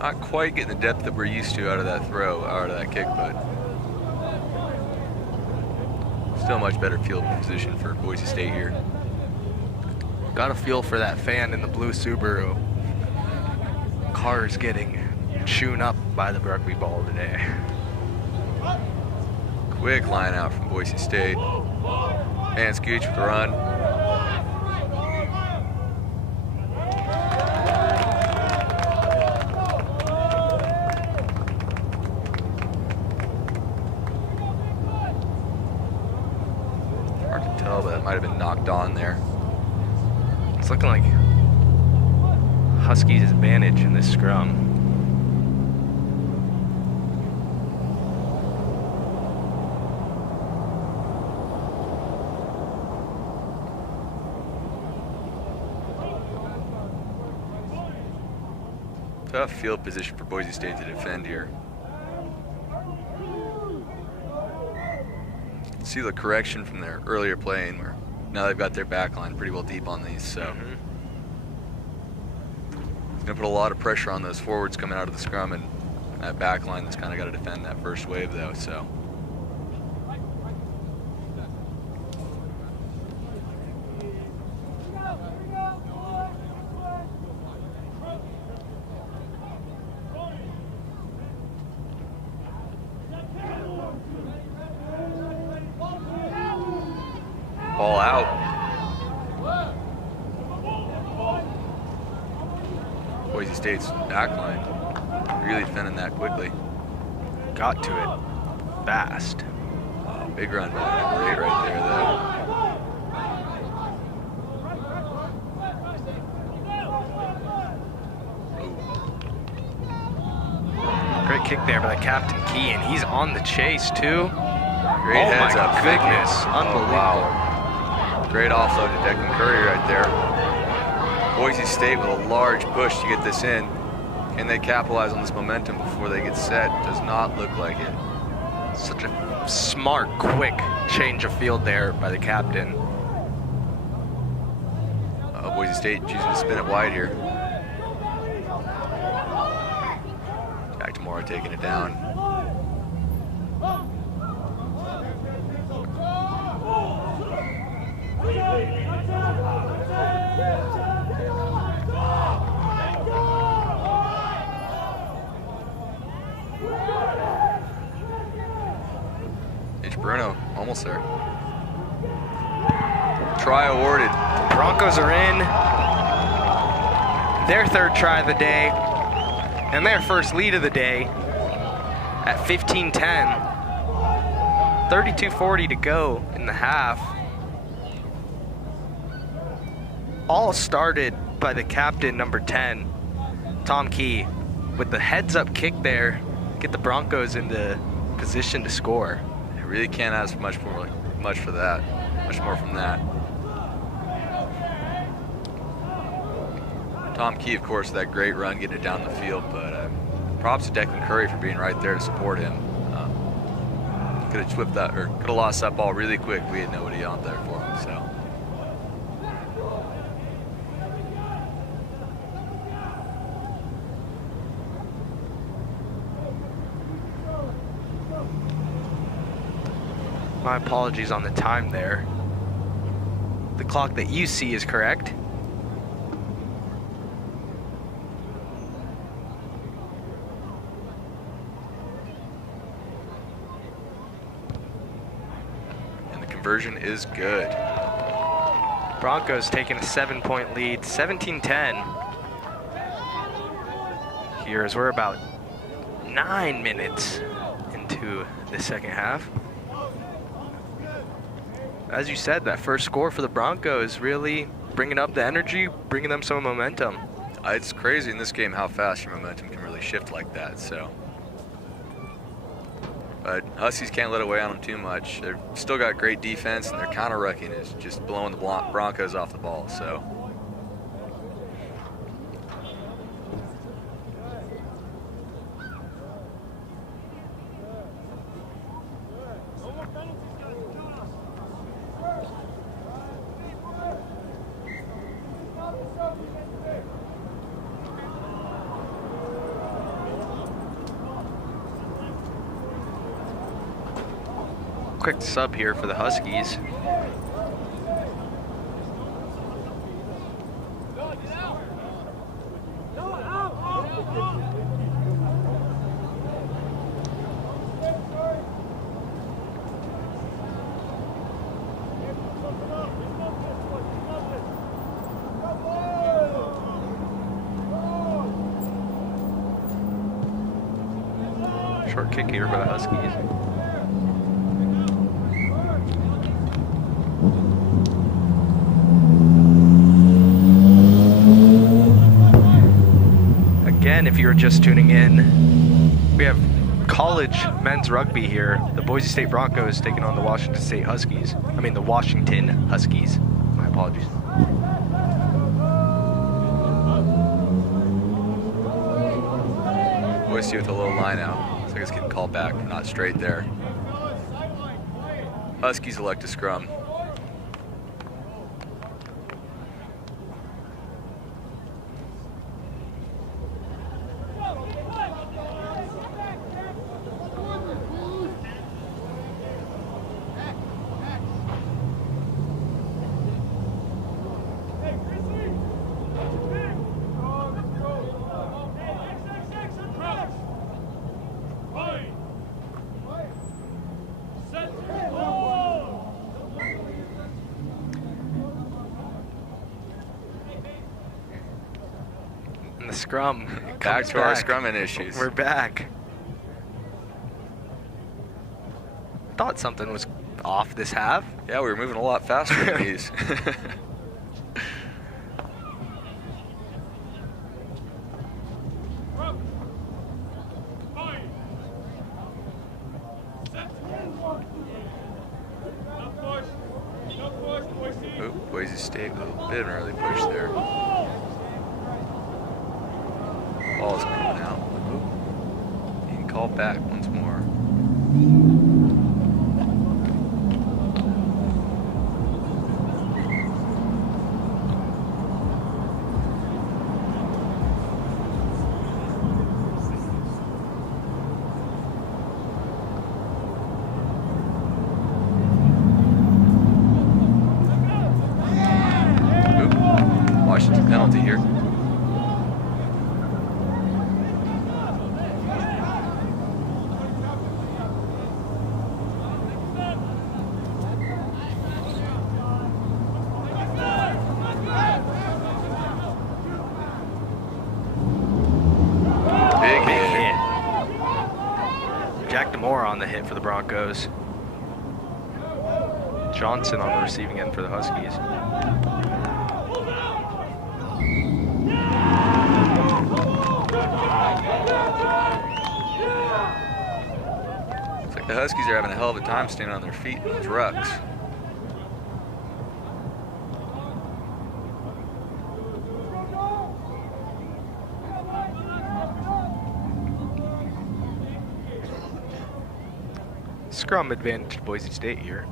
Not quite getting the depth that we're used to out of that kick, but still much better field position for Boise State here. Got a feel for that fan in the blue Subaru. Car's getting chewed up by the rugby ball today. Quick line out from Boise State. And Scooch with the run. But that might have been knocked on there. It's looking like Huskies' advantage in this scrum. Tough field position for Boise State to defend here. See the correction from their earlier playing where now they've got their back line pretty well deep on these, so it's gonna put a lot of pressure on those forwards coming out of the scrum, and that back line that's kind of got to defend that first wave though, so. Ball out. Boise State's back line really defending that quickly. got to it fast. Wow, big run by number 8 right there, though. Great kick there by the Captain Key, and he's on the chase too. Great Oh heads my up. goodness, Oh, unbelievable. wow. Great offload to Declan Curry right there. Boise State with a large push to get this in. Can they capitalize on this momentum before they get set? Does not look like it. Such a smart, quick change of field there by the captain. Boise State choosing to spin it wide here. Jack Demora taking it down. H. Bruno, almost there. Try awarded. Broncos are in. Their third try of the day, and their first lead of the day at 15-10. 32:40 to go in the half. All started by the captain, number 10, Tom Key, with the heads-up kick there, get the Broncos into position to score. I really can't ask much more from that. Tom Key, of course, that great run getting it down the field, but props to Declan Curry for being right there to support him. Could have whipped that, or could have lost that ball really quick. We had nobody out there for him. So. My apologies on the time there. The clock that you see is correct. And the conversion is good. Broncos taking a 7-point lead, 17-10. Here as we're about 9 minutes into the second half. As you said, that first score for the Broncos really bringing up the energy, bringing them some momentum. It's crazy in this game how fast your momentum can really shift like that. So, but Huskies can't let away on them too much. They've still got great defense, and their counter-rucking is just blowing the Broncos off the ball. So. Quick sub here for the Huskies. Short kick here for the Huskies. Again, if you're just tuning in, we have college men's rugby here. The Boise State Broncos taking on the Washington Huskies. My apologies. Boise with a little line out. Looks like it's getting called back, not straight there. Huskies elect to scrum. And the scrum Back to our scrumming issues. We're back. thought something was off this half. Yeah, we were moving a lot faster than these. Ooh, Boise State with a bit of an early push there. Ball's coming out. Ooh. You can call back once more. Washington penalty here. Big hit. Jack Demore on the hit for the Broncos. Johnson on the receiving end for the Huskies. Looks like the Huskies are having a hell of a time staying on their feet in those rucks. Scrum advantage to Boise State here.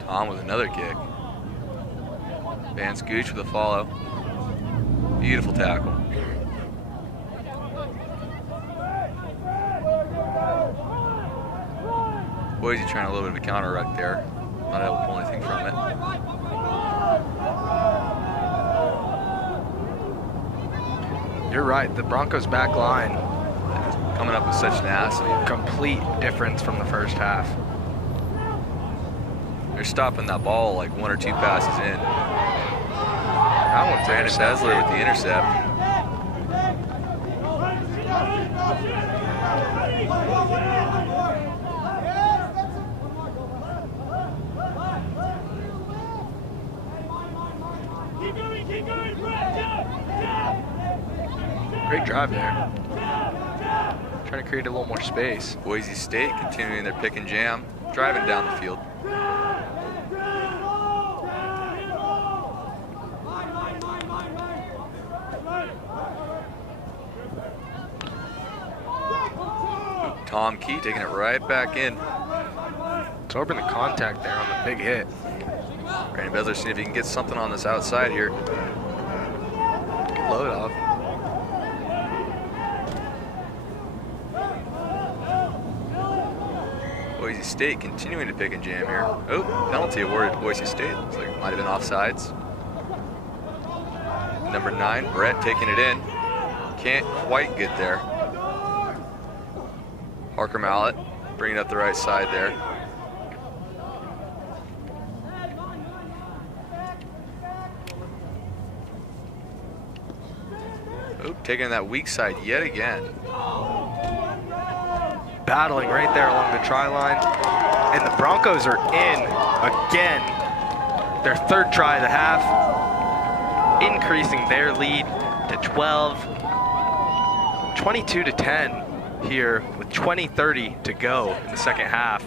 Tom with another kick. Van Scooch with a follow. Beautiful tackle. Boise trying a little bit of a counter ruck there. Not able to pull anything from it. You're right, the Broncos back line, Coming up with such tenacity. complete difference from the first half. They're stopping that ball like one or two passes in. That one's Brandon intercepted. Besler with the intercept. Great drive there. Trying to create a little more space. Boise State continuing their pick and jam, driving down the field. Tom Key taking it right back in. Absorbing the contact there on the big hit. Brandon Besler seeing if he can get something on this outside here. Good load off. Boise State continuing to pick and jam here. Oh, penalty awarded to Boise State. Looks like it might have been offsides. Number 9, Brett taking it in. Can't quite get there. Parker Mallett bringing up the right side there. Oh, taking that weak side yet again. Battling right there along the try line. And the Broncos are in again. Their third try of the half. Increasing their lead to 12. 22-10 here with 20-30 to go in the second half.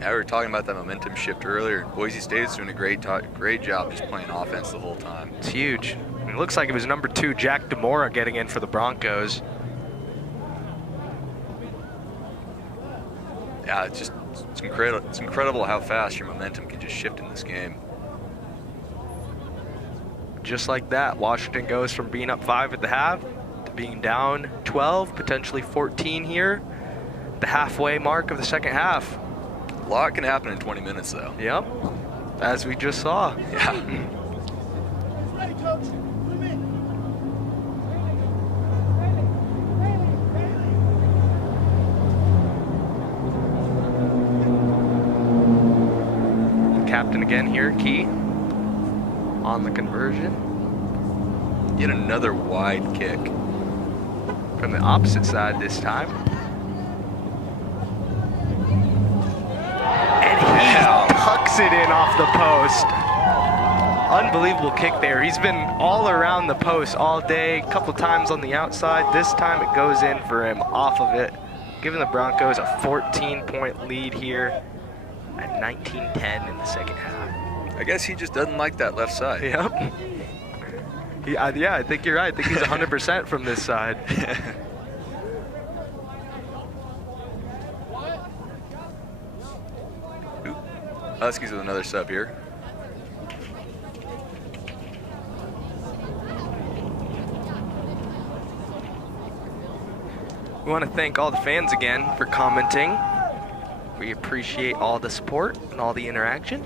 Yeah, we were talking about that momentum shift earlier. Boise State's doing a great job just playing offense the whole time. It's huge. And it looks like it was number 2, Jack Demore, getting in for the Broncos. Yeah, it's incredible. It's incredible how fast your momentum can just shift in this game. Just like that, Washington goes from being up 5 at the half to being down 12, potentially 14 here. The halfway mark of the second half. A lot can happen in 20 minutes, though. Yep, as we just saw. Yeah. Ready, coach. Put him in. captain again here, Key, on the conversion. Yet another wide kick. From the opposite side this time. And he tucks it in off the post. Unbelievable kick there. He's been all around the post all day, a couple times on the outside. This time it goes in for him off of it, giving the Broncos a 14-point lead here at 19-10 in the second half. I guess he just doesn't like that left side. Yep. Yeah, I think you're right. I think he's 100% from this side. Ooh, Huskies with another sub here. We want to thank all the fans again for commenting. We appreciate all the support and all the interaction.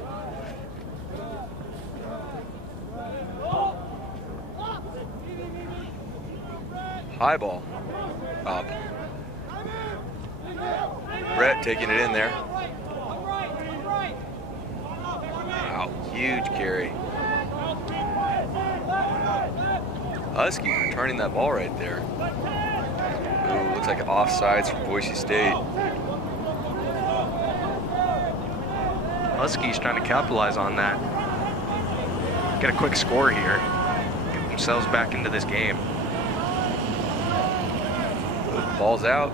High ball. Up. Brett taking it in there. Wow, huge carry. Huskies returning that ball right there. Ooh, looks like offsides from Boise State. Huskies trying to capitalize on that. Get a quick score here. Get themselves back into this game. Ball's out.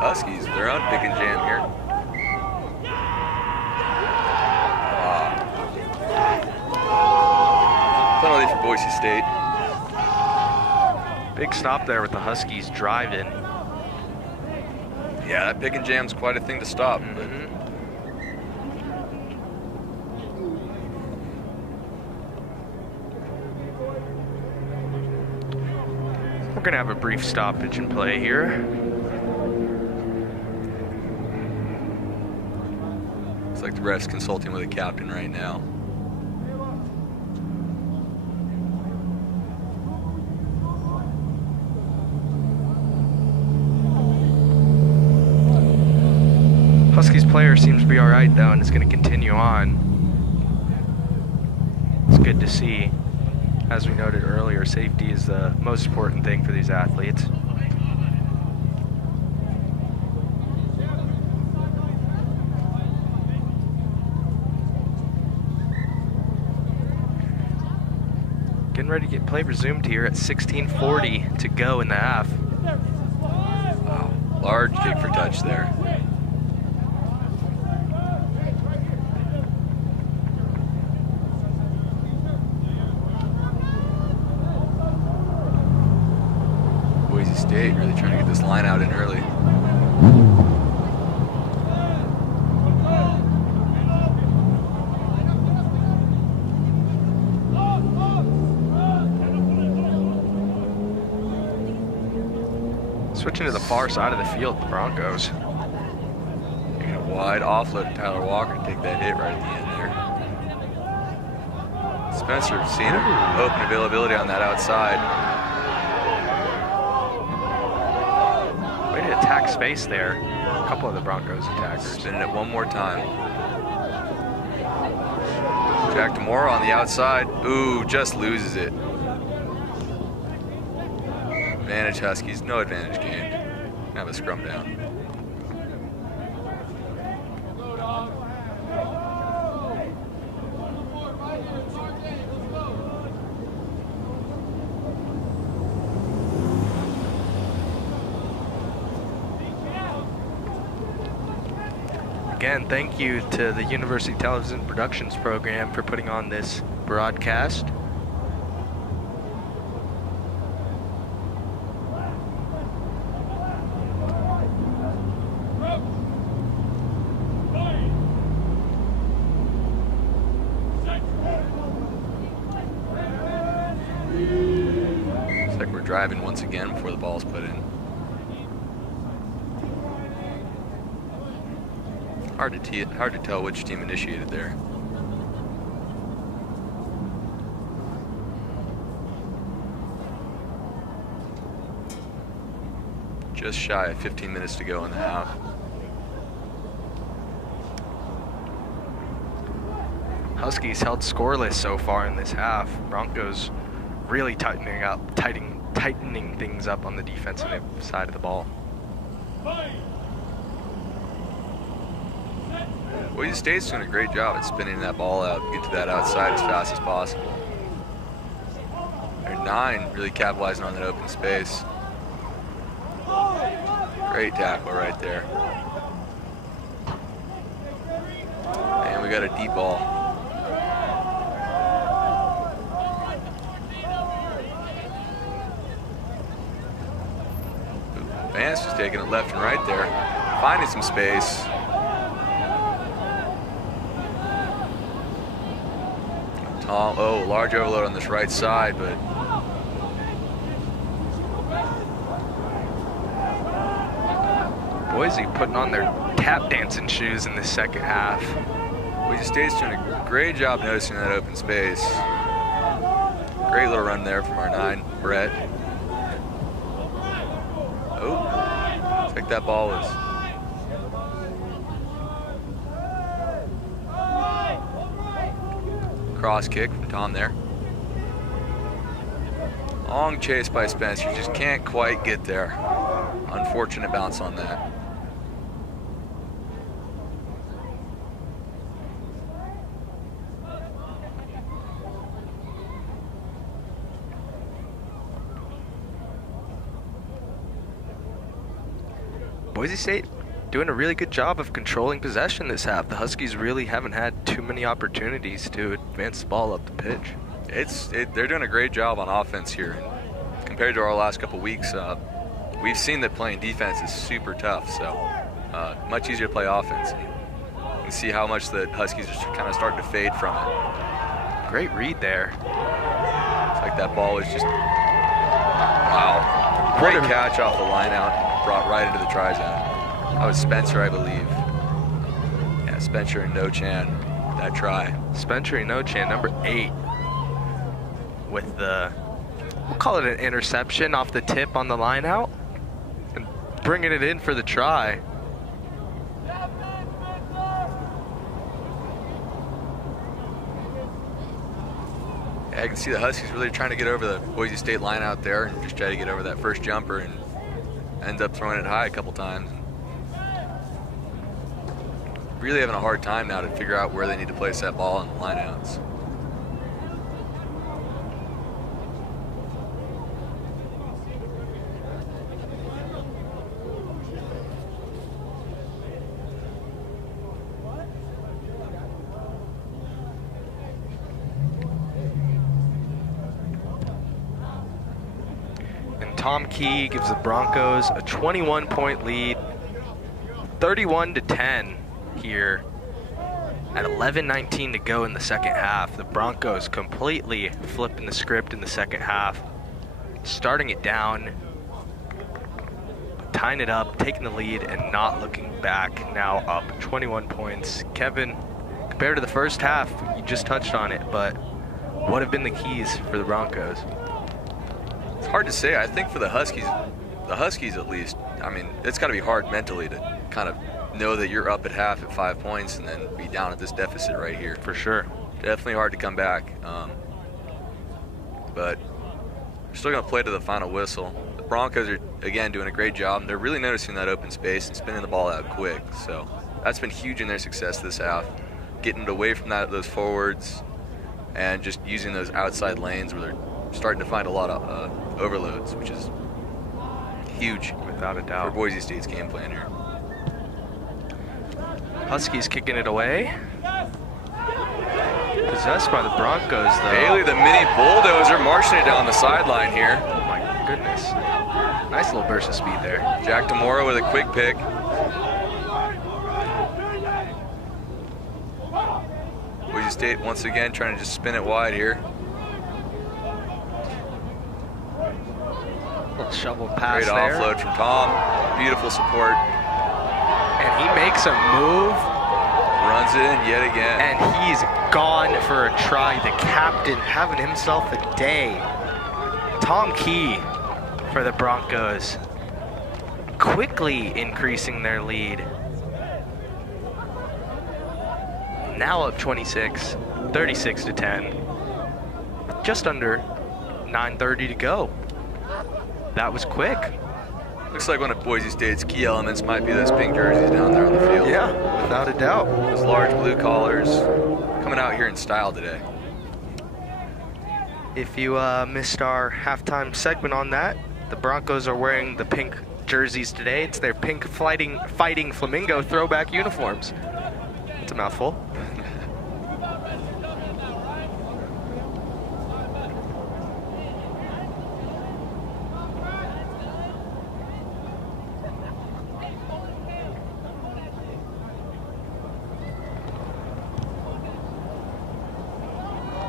Huskies, they're on pick and jam here. Penalty for Boise State. Big stop there with the Huskies driving. Yeah, that pick and jam's quite a thing to stop. We're gonna have a brief stoppage in play here. It's like the ref's consulting with the captain right now. Huskies player seems to be all right though, and it's going to continue on. It's good to see. As we noted earlier, safety is the most important thing for these athletes. Getting ready to get play resumed here at 16:40 to go in the half. Wow, large kick for touch there. Boise State really trying to get this line out in early. Switching to the far side of the field, the Broncos. Taking a wide offload to Tyler Walker to take that hit right at the end there. Spencer seeing open availability on that outside. Way to attack space there. A couple of the Broncos attackers. Spinning it one more time. Jack Demore on the outside. Ooh, just loses it. Advantage Huskies, no advantage gained. Have a scrum down. Again, thank you to the University Television Productions program for putting on this broadcast. Looks like we're driving once again before the ball's put in. Hard to tell which team initiated there. Just shy of 15 minutes to go in the half. Huskies held scoreless so far in this half. Broncos really tightening things up on the defensive side of the ball. Boise State's doing a great job at spinning that ball out, get to that outside as fast as possible. Their 9 really capitalizing on that open space. Great tackle right there. And we got a deep ball. Vance just taking it left and right there, finding some space. Tom, oh, large overload on this right side, but Boise putting on their tap dancing shoes in the second half. Boise State's doing a great job noticing that open space. Great little run there from our 9, Brett. Oh, looks like that ball was. Cross kick from Tom there. Long chase by Spencer, just can't quite get there. Unfortunate bounce on that. Boise State doing a really good job of controlling possession this half. The Huskies really haven't had too many opportunities to advance the ball up the pitch. They're doing a great job on offense here. Compared to our last couple weeks, we've seen that playing defense is super tough, so much easier to play offense. You can see how much the Huskies are kind of starting to fade from it. Great read there. It's like that ball was just, wow. Great catch off the line out, brought right into the try zone. That was Spencer, I believe. Yeah, Spencer and No-Chan, that try. Spencer and No-Chan, number 8, with the, we'll call it an interception off the tip on the line out, and bringing it in for the try. Yeah, I can see the Huskies really trying to get over the Boise State line out there and just try to get over that first jumper, and ends up throwing it high a couple times. Really having a hard time now to figure out where they need to place that ball in the lineouts. And Tom Key gives the Broncos a 21-point lead, 31-10 here at 11:19 to go in the second half. The Broncos completely flipping the script in the second half, starting it down, tying it up, taking the lead, and not looking back. Now up 21 points. Kevin, compared to the first half, you just touched on it, but what have been the keys for the Broncos? It's hard to say. I think for the Huskies at least, I mean, it's got to be hard mentally to kind of know that you're up at half at 5 points and then be down at this deficit right here. For sure. Definitely hard to come back. But we're still going to play to the final whistle. The Broncos are, again, doing a great job. They're really noticing that open space and spinning the ball out quick. So that's been huge in their success this half. Getting it away from those forwards and just using those outside lanes where they're starting to find a lot of overloads, which is huge. Without a doubt. For Boise State's game plan here. Huskies kicking it away. Possessed by the Broncos, though. Bailey, the mini bulldozer, marching it down the sideline here. Oh my goodness. Nice little burst of speed there. Jack Demora with a quick pick. Boise State once again trying to just spin it wide here. Little shovel pass Great there. offload from Tom. Beautiful support. And he makes a move. Runs it in yet again. And he's gone for a try. The captain having himself a day. Tom Key for the Broncos. quickly increasing their lead. Now up 26, 36 to 10. Just under 9:30 to go. That was quick. Looks like one of Boise State's key elements might be those pink jerseys down there on the field. Yeah, without a doubt. Those large blue collars coming out here in style today. If you missed our halftime segment on that, the Broncos are wearing the pink jerseys today. It's their pink fighting flamingo throwback uniforms. It's a mouthful.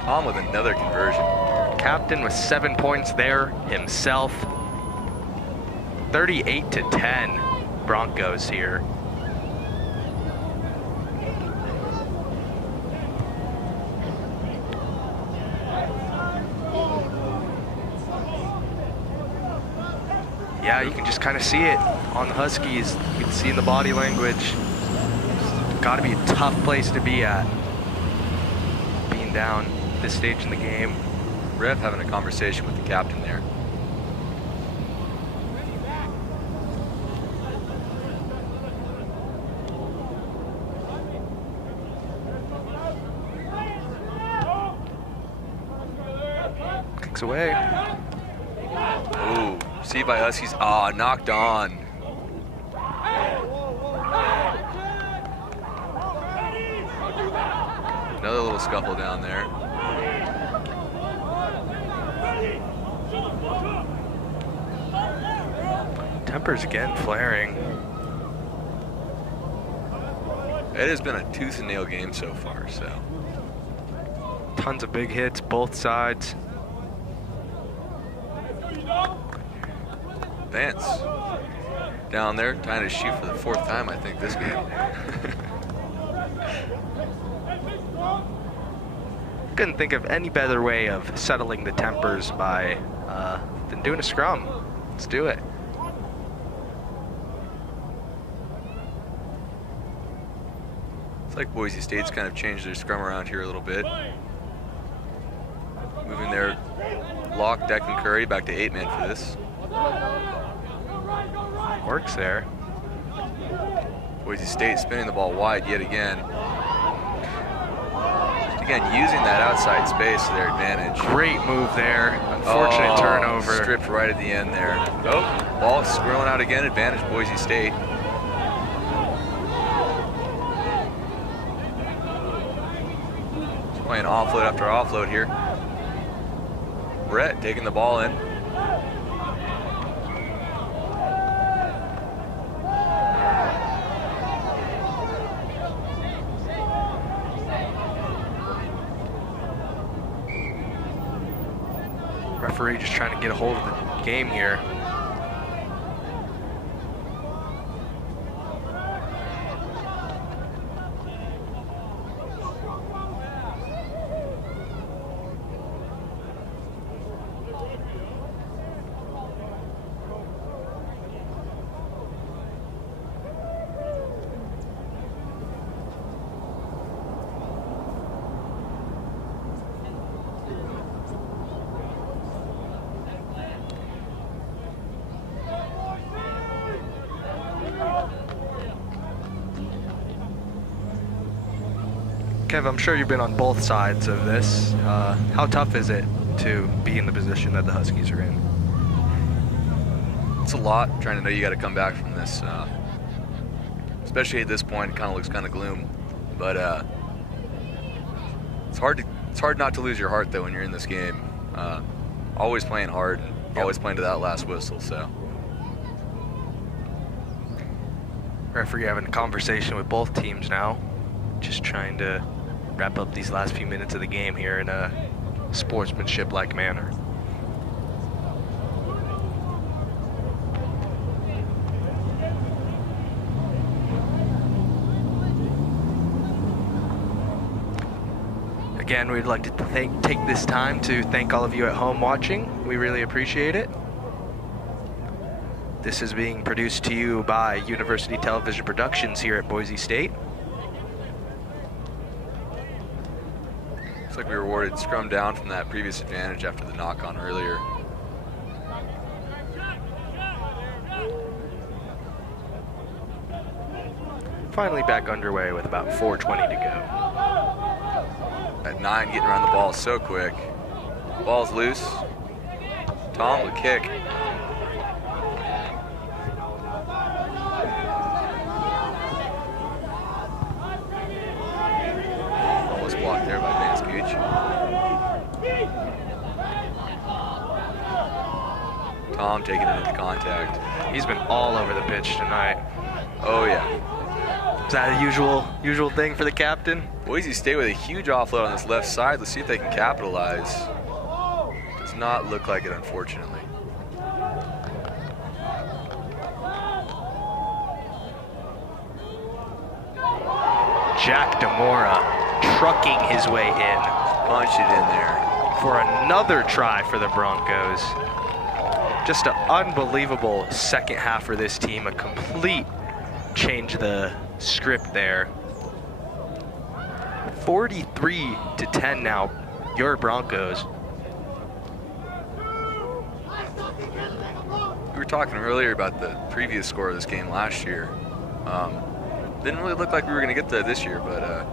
Tom with another conversion. Captain with 7 points there himself. 38 to 10 Broncos here. Yeah, you can just kind of see it on the Huskies. You can see in the body language. Got to be a tough place to be at, being down this stage in the game. Ref having a conversation with the captain there. Kicks away. Ooh, see by Huskies. Ah, knocked on. Another little scuffle down there. Tempers again flaring. It has been a tooth and nail game so far, so. Tons of big hits, both sides. Vance down there trying to shoot for the 4th time, I think, this game. Couldn't think of any better way of settling the tempers by than doing a scrum. Let's do it. It's like Boise State's kind of changed their scrum around here a little bit. Moving their lock, Declan Curry, back to 8-man for this. Works there. Boise State spinning the ball wide yet again. Just again, using that outside space to their advantage. Great move there. Unfortunate turnover. Stripped right at the end there. Oh, ball squirreling out again. Advantage Boise State. Just playing offload after offload here. Brett taking the ball in. Referee just trying to get a hold of the game here. Kev, I'm sure you've been on both sides of this. How tough is it to be in the position that the Huskies are in? It's a lot, trying to know you got to come back from this. Especially at this point, it kind of looks kind of gloom. But it's hard not to lose your heart, though, when you're in this game. Always playing hard, always playing to that last whistle, so. Referee having a conversation with both teams now. Just trying to wrap up these last few minutes of the game here in a sportsmanship-like manner. Again, we'd like to take this time to thank all of you at home watching. We really appreciate it. This is being produced to you by University Television Productions here at Boise State. Looks like we were awarded scrum down from that previous advantage after the knock-on earlier. Finally back underway with about 4:20 to go. At 9, getting around the ball so quick. Ball's loose. Tom with kick. Almost blocked there by Vance Gooch. Tom taking it into contact. He's been all over the pitch tonight. Oh yeah. Is that a usual thing for the captain? Boise State with a huge offload on this left side. Let's see if they can capitalize. Does not look like it, unfortunately. Jack Demora trucking his way in. Punch it in there. For another try for the Broncos. Just an unbelievable second half for this team. A complete change of the script there. 43-10 now, your Broncos. We were talking earlier about the previous score of this game last year. Didn't really look like we were going to get there this year, but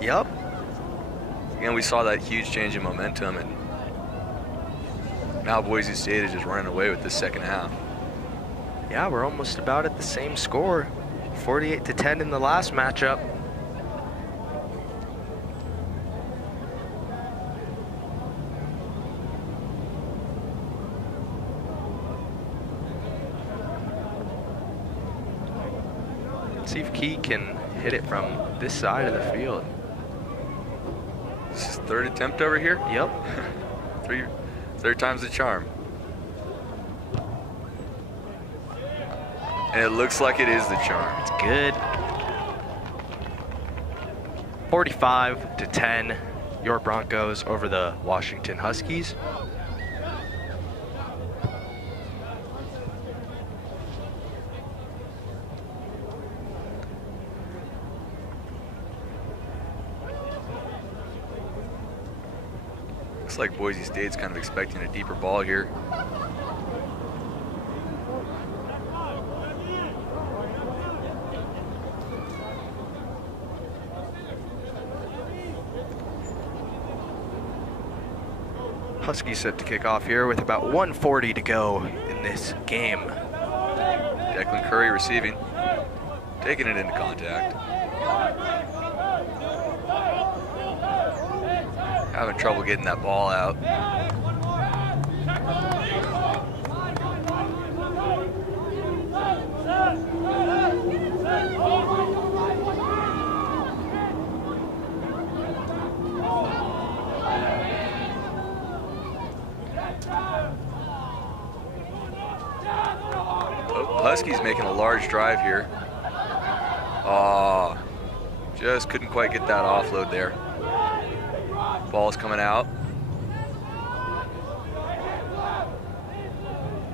Yep. again, we saw that huge change in momentum, and now Boise State is just running away with this second half. Yeah, we're almost about at the same score. 48-10 in the last matchup. See if Key can hit it from this side of the field. This is third attempt over here. Yep. Third time's the charm. And it looks like it is the charm. It's good. 45-10, your Broncos over the Washington Huskies. Looks like Boise State's kind of expecting a deeper ball here. Huskies set to kick off here with about 1:40 to go in this game. Declan Curry receiving, taking it into contact. Having trouble getting that ball out. Huskies making a large drive here. Oh, just couldn't quite get that offload there. Ball's coming out.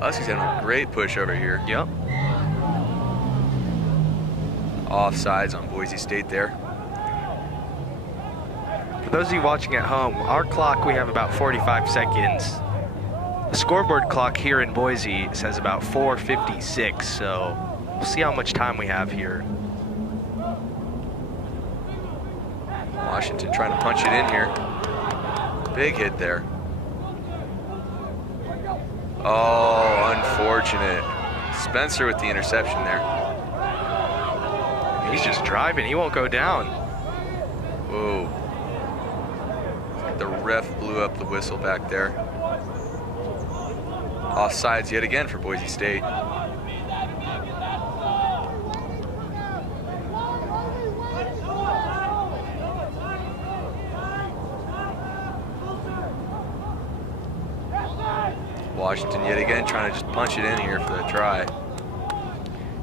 Huskies having a great push over here. Yep. Offsides on Boise State there. For those of you watching at home, our clock, we have about 45 seconds. The scoreboard clock here in Boise says about 4:56, so we'll see how much time we have here. Washington trying to punch it in here. Big hit there. Oh, unfortunate. Spencer with the interception there. He's just driving, he won't go down. Whoa. The ref blew up the whistle back there. Offsides yet again for Boise State. Washington yet again trying to just punch it in here for the try.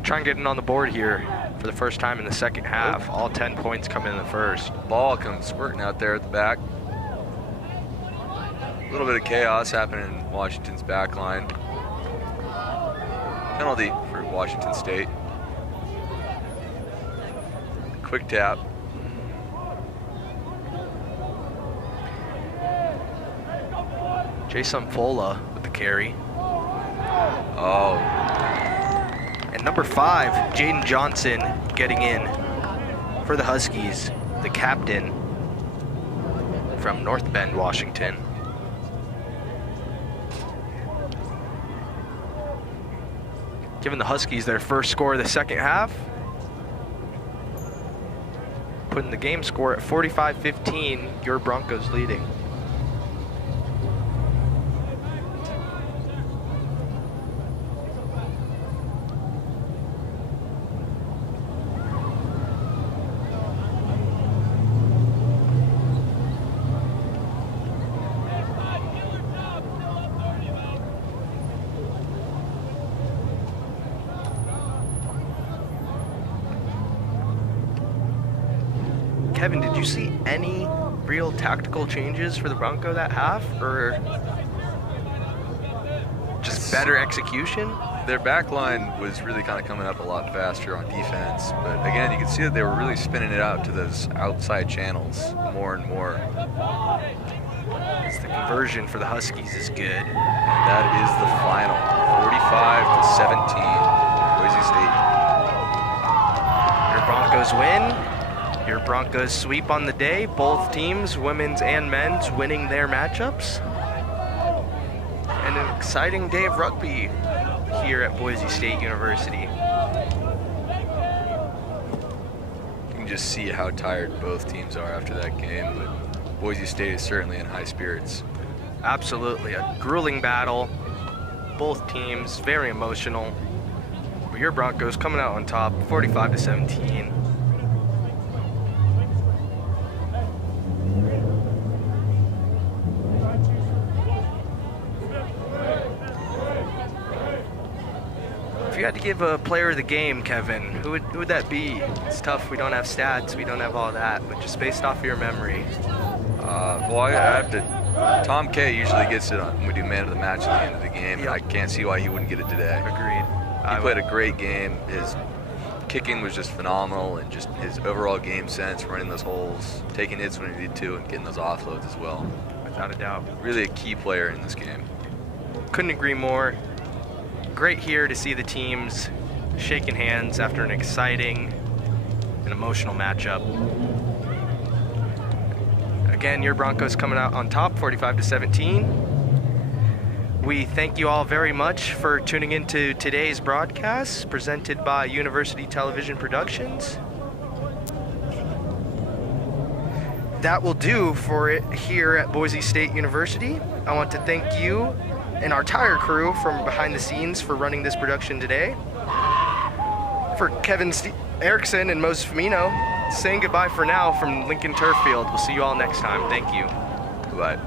Try and get it on the board here for the first time in the second half. All 10 points come in the first. Ball comes squirting out there at the back. A little bit of chaos happening in Washington's back line. Penalty for Washington State. Quick tap. Jason Fola with the carry. Oh, And number 5, Jaden Johnson getting in for the Huskies, the captain from North Bend, Washington. Giving the Huskies their first score of the second half. Putting the game score at 45-15, your Broncos leading. Kevin, did you see any real tactical changes for the Bronco that half, or just better execution? their back line was really kind of coming up a lot faster on defense. But again, you can see that they were really spinning it out to those outside channels more and more. As the conversion for the Huskies is good. And that is the final, 45-17, Boise State. Your Broncos win. Your Broncos sweep on the day. Both teams, women's and men's, winning their matchups. And an exciting day of rugby here at Boise State University. You can just see how tired both teams are after that game, but Boise State is certainly in high spirits. Absolutely, a grueling battle. Both teams very emotional. But your Broncos coming out on top, 45-17. If you had to give a player of the game, Kevin, who would that be? It's tough. We don't have stats. We don't have all that. But just based off of your memory. Well, I have to. Tom K usually gets it when we do man of the match at the end of the game, and I can't see why he wouldn't get it today. Agreed. He played a great game. His kicking was just phenomenal, and just his overall game sense, running those holes, taking hits when he needed to, and getting those offloads as well. Without a doubt. Really a key player in this game. Couldn't agree more. Great here to see the teams shaking hands after an exciting and emotional matchup. Again, your Broncos coming out on top, 45-17. We thank you all very much for tuning into today's broadcast presented by University Television Productions. That will do for it here at Boise State University. I want to thank you and our entire crew from behind the scenes for running this production today. For Kevin Erickson and Moses Firmino, saying goodbye for now from Lincoln Turf Field. We'll see you all next time. Thank you. Goodbye.